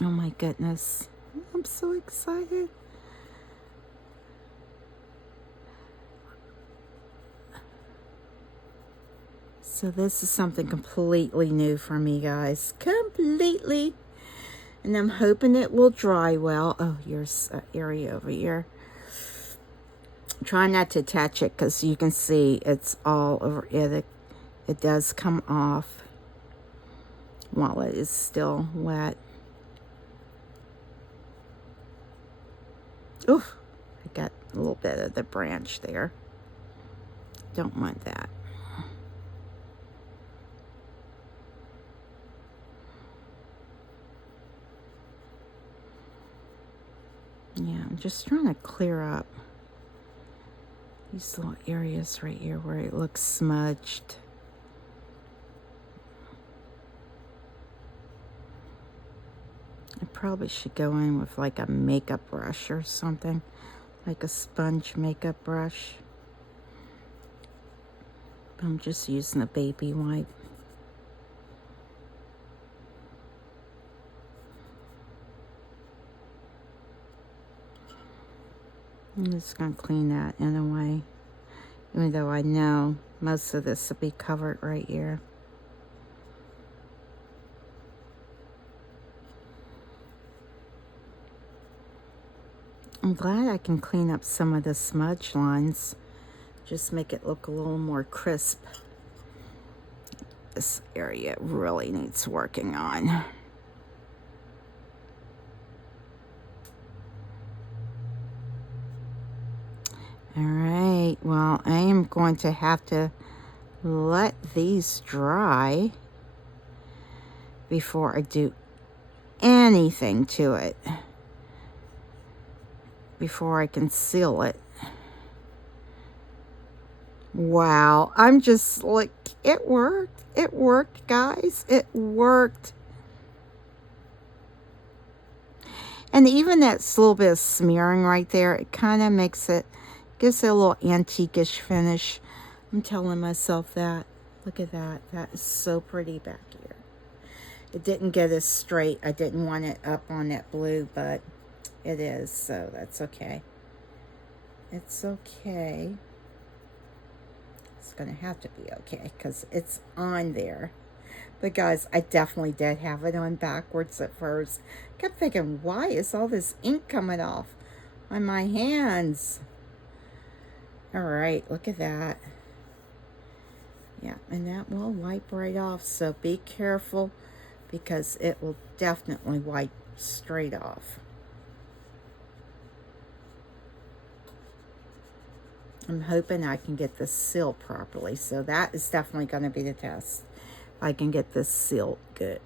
Oh my goodness. I'm so excited. So this is something completely new for me, guys. Completely. And I'm hoping it will dry well. Oh, here's an area over here. Try not to touch it because you can see it's all over it. It does come off while it is still wet. Oof, I got a little bit of the branch there. Don't want that. Yeah, I'm just trying to clear up these little areas right here where it looks smudged. I probably should go in with like a makeup brush or something, like a sponge makeup brush. I'm just using a baby wipe. I'm just going to clean that in a way, even though I know most of this will be covered right here. I'm glad I can clean up some of the smudge lines, just make it look a little more crisp. This area really needs working on. All right, well, I am going to have to let these dry before I do anything to it, before I can seal it. Wow, I'm just like, it worked. It worked, guys. It worked. And even that little bit of smearing right there, it kind of makes it, gives it a little antique-ish finish. I'm telling myself that. Look at that. That is so pretty back here. It didn't get as straight. I didn't want it up on that blue, but it is, so that's okay. It's okay. It's going to have to be okay because it's on there. But guys, I definitely did have it on backwards at first. Kept thinking, why is all this ink coming off on my hands? All right, look at that. Yeah, and that will wipe right off. So be careful because it will definitely wipe straight off. I'm hoping I can get this sealed properly. So that is definitely going to be the test. I can get this sealed good.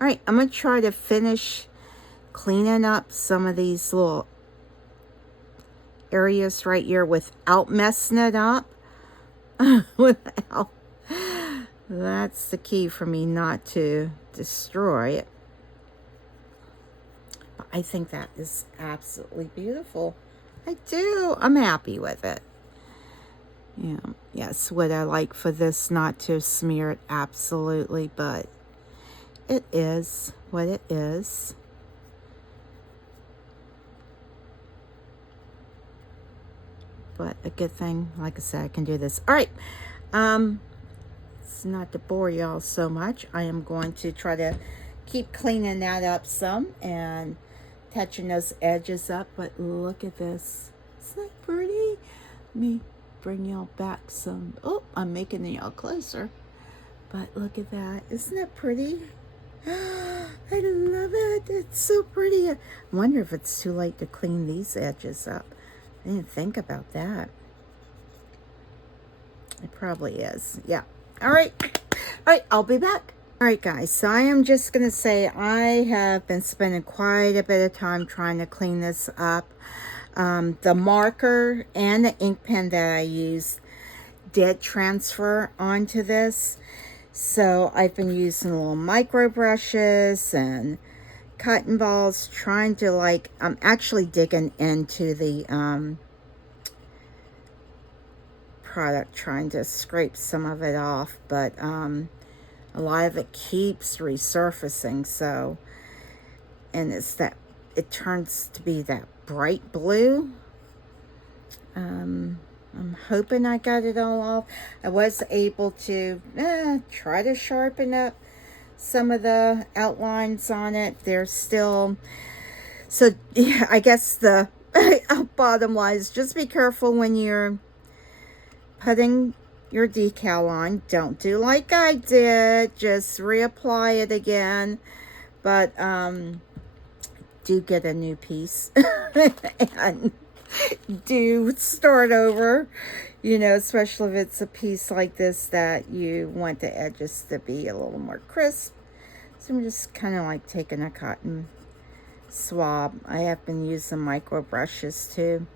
All right, I'm going to try to finish cleaning up some of these little areas right here without messing it up. That's the key for me not to destroy it. But I think that is absolutely beautiful. I do. I'm happy with it. Yeah, yes, would I like for this not to smear it? Absolutely, but it is what it is. But a good thing, like I said, I can do this. All right, it's not to bore y'all so much. I am going to try to keep cleaning that up some and touching those edges up. But look at this. Isn't that pretty? Let me bring y'all back some. Oh, I'm making y'all closer. But look at that. Isn't that pretty? I love it. It's so pretty. I wonder if it's too late to clean these edges up. I didn't think about that. It probably is. Yeah. All right. All right. I'll be back. All right, guys. So I am just going to say I have been spending quite a bit of time trying to clean this up. The marker and the ink pen that I used did transfer onto this. So I've been using little micro brushes and cotton balls, trying to I'm actually digging into the product, trying to scrape some of it off, but a lot of it keeps resurfacing. So, and it turns to be that bright blue. I'm hoping I got it all off. I was able to try to sharpen up some of the outlines on it. They're still, so yeah, I guess the bottom line is just be careful when you're putting your decal on. Don't do like I did, just reapply it again. But do get a new piece and do start over, you know, especially if it's a piece like this that you want the edges to be a little more crisp. So I'm just kind of like taking a cotton swab. I have been using micro brushes too,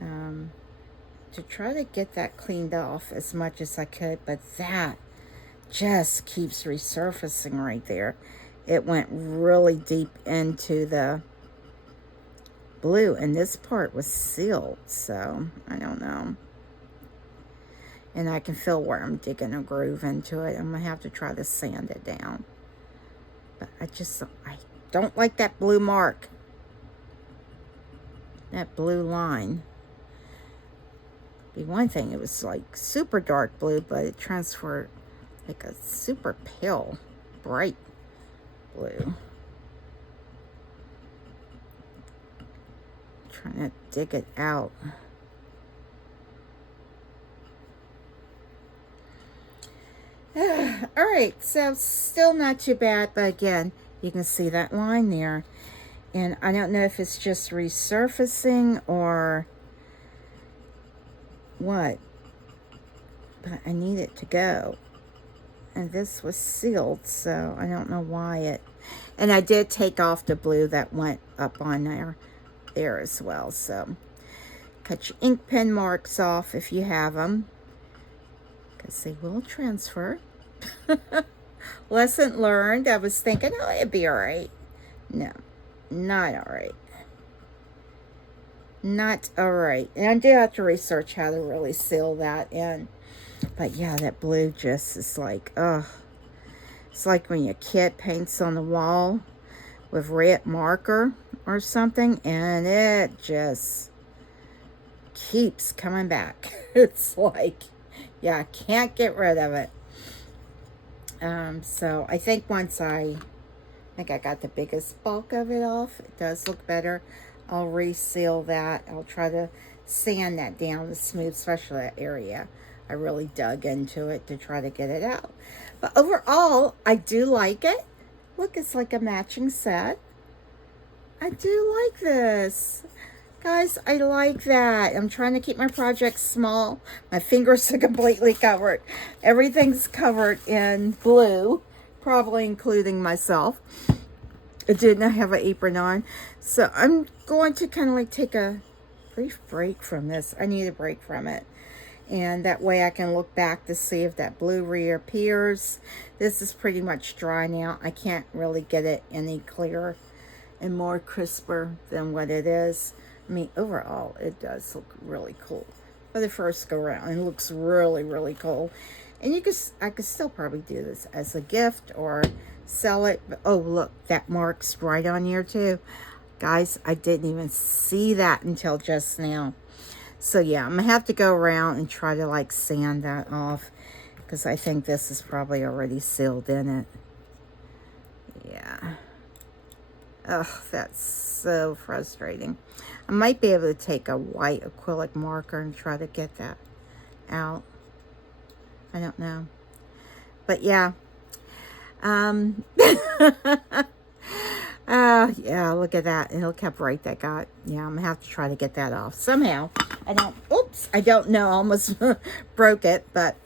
to try to get that cleaned off as much as I could, but that just keeps resurfacing right there. it went really deep into the blue, and this part was sealed, so I don't know. And I can feel where I'm digging a groove into it. I'm gonna have to try to sand it down. But I don't like that blue mark. That blue line. Be one thing, it was like super dark blue, but it transferred like a super pale, bright blue. Trying to dig it out. All right, so still not too bad, but again, you can see that line there. And I don't know if it's just resurfacing or what, but I need it to go. And this was sealed, so I don't know why it... And I did take off the blue that went up on there as well. So cut your ink pen marks off if you have them, because they will transfer. Lesson learned. I was thinking, oh, it'd be all right. No, not all right. Not all right. And I did have to research how to really seal that in. But yeah, that blue just is like, ugh. It's like when your kid paints on the wall with red marker or something, and it just keeps coming back. It's like, yeah, I can't get rid of it. So I think once I got the biggest bulk of it off, it does look better. I'll reseal that. I'll try to sand that down to smooth, especially that area. I really dug into it to try to get it out. But overall, I do like it. Look, it's like a matching set. I do like this. Guys, I like that. I'm trying to keep my projects small. My fingers are completely covered. Everything's covered in blue, probably including myself. I didn't have an apron on. So I'm going to kind of like take a brief break from this. I need a break from it. And that way I can look back to see if that blue reappears. This is pretty much dry now. I can't really get it any clearer and more crisper than what it is. I mean, overall, it does look really cool. For the first go around, it looks really, really cool. And I could still probably do this as a gift or sell it. But, oh, look, that mark's right on here too. Guys, I didn't even see that until just now. So yeah, I'm gonna have to go around and try to like sand that off, because I think this is probably already sealed in it. Yeah. Ugh, that's so frustrating. I might be able to take a white acrylic marker and try to get that out. I don't know. But yeah. Yeah, look at that. And look how bright that got. Yeah, I'm gonna have to try to get that off somehow. I don't know. I almost broke it, but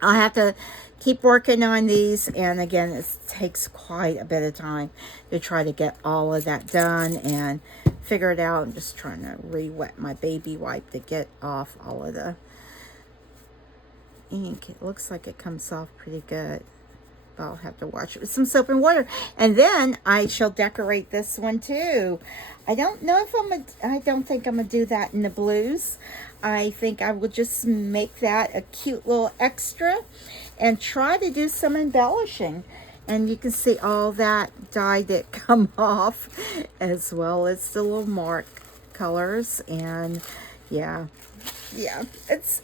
I'll have to keep working on these. And again, it takes quite a bit of time to try to get all of that done and figure it out. I'm just trying to re-wet my baby wipe to get off all of the ink. It looks like it comes off pretty good. But I'll have to wash it with some soap and water. And then I shall decorate this one too. I don't know if I don't think I'm gonna do that in the blues. I think I will just make that a cute little extra and try to do some embellishing. And you can see all that dye that come off, as well as the little mark colors. And yeah,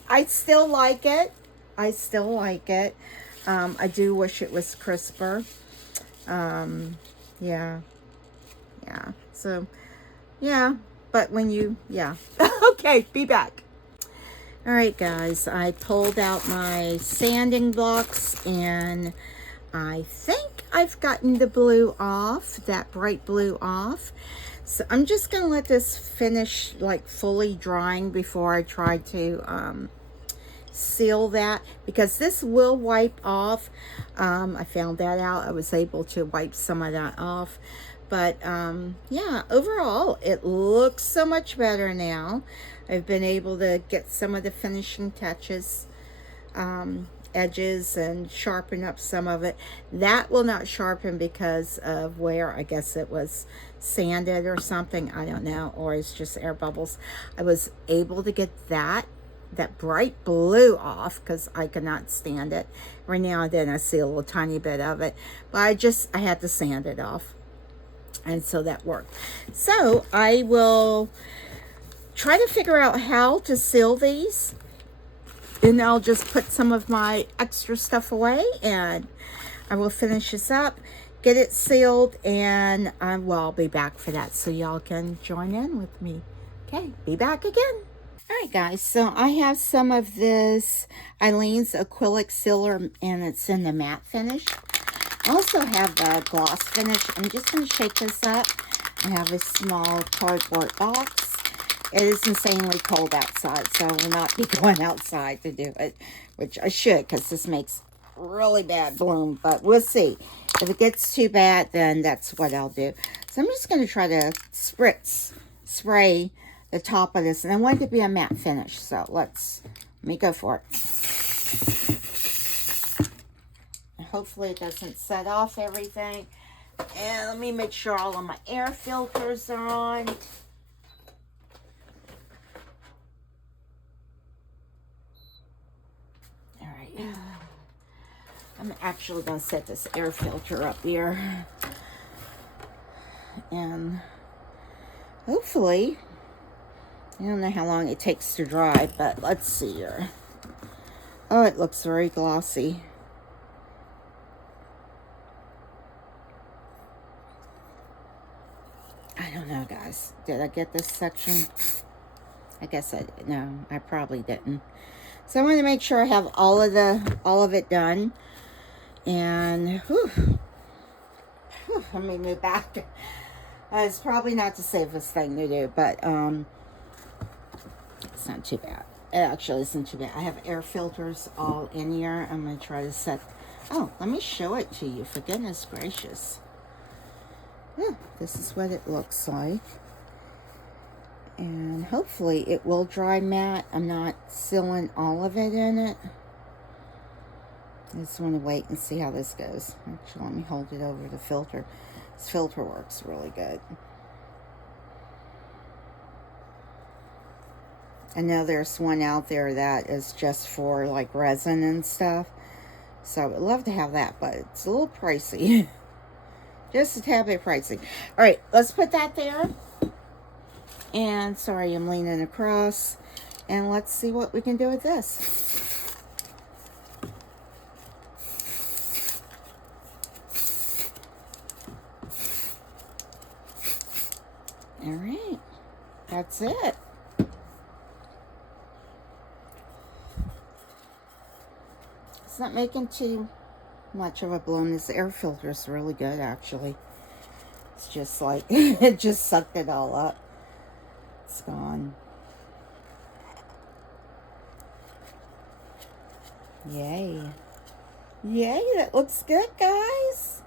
I still like it. I still like it. I do wish it was crisper. Yeah. So, yeah. But when you, yeah. Okay, be back. All right, guys. I pulled out my sanding blocks, and I think I've gotten the blue off, that bright blue off. So I'm just going to let this finish like fully drying before I try to seal that, because this will wipe off. I found that out. I was able to wipe some of that off. But yeah, overall, it looks so much better now. I've been able to get some of the finishing touches edges and sharpen up some of it. That will not sharpen because of where, I guess it was sanded or something, I don't know, or it's just air bubbles. I was able to get that bright blue off because I could not stand it. Every now and then I see a little tiny bit of it, but I had to sand it off, and so that worked. So I will try to figure out how to seal these, and I'll just put some of my extra stuff away, and I will finish this up, get it sealed, and I'll be back for that, so y'all can join in with me. Okay, be back again. All right, guys, so I have some of this Eileen's acrylic sealer, and it's in the matte finish. I also have the gloss finish. I'm just going to shake this up. I have a small cardboard box. It is insanely cold outside, so I will not be going outside to do it, which I should, because this makes really bad bloom, but we'll see. If it gets too bad, then that's what I'll do. So I'm just going to try to spray the top of this, and I want it to be a matte finish, so let me go for it. Hopefully it doesn't set off everything. And let me make sure all of my air filters are on. All right. I'm actually going to set this air filter up here. And hopefully, I don't know how long it takes to dry, but let's see here. Oh, it looks very glossy. I don't know, guys. Did I get this section? I guess I didn't. No, I probably didn't. So I want to make sure I have all of it done. And let me move back. It's probably not the safest thing to do, but it's not too bad. It actually isn't too bad. I have air filters all in here. I'm going to try to set... Oh, let me show it to you, for goodness gracious. This is what it looks like. And hopefully it will dry matte. I'm not sealing all of it in it. I just want to wait and see how this goes. Actually, let me hold it over the filter. This filter works really good. I know there's one out there that is just for like resin and stuff. So I would love to have that, but it's a little pricey. Just a tad bit pricey. All right, let's put that there. And sorry, I'm leaning across. And let's see what we can do with this. All right, that's it. It's not making too much of a bloom. This air filter is really good, actually. It's just like, it just sucked it all up. It's gone. Yay. Yay, that looks good, guys.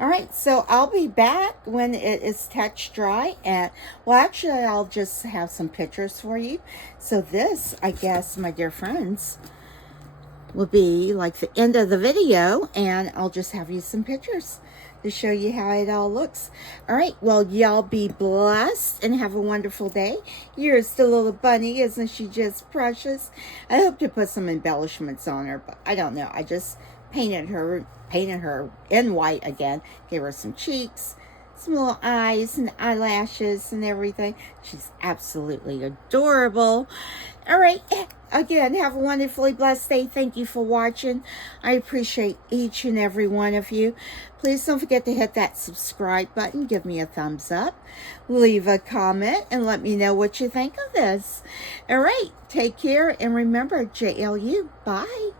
All right, so I'll be back when it is touch dry. And, well, actually, I'll just have some pictures for you. So this, I guess, my dear friends, will be like the end of the video, and I'll just have you some pictures to show you how it all looks. All right, well, y'all be blessed and have a wonderful day. Here's the little bunny. Isn't she just precious? I hope to put some embellishments on her, but I don't know. I just painted her in white again. Gave her some cheeks, some little eyes and eyelashes and everything. She's absolutely adorable. All right, again, have a wonderfully blessed day. Thank you for watching. I appreciate each and every one of you. Please don't forget to hit that subscribe button. Give me a thumbs up. Leave a comment and let me know what you think of this. All right, take care, and remember, JLU. Bye.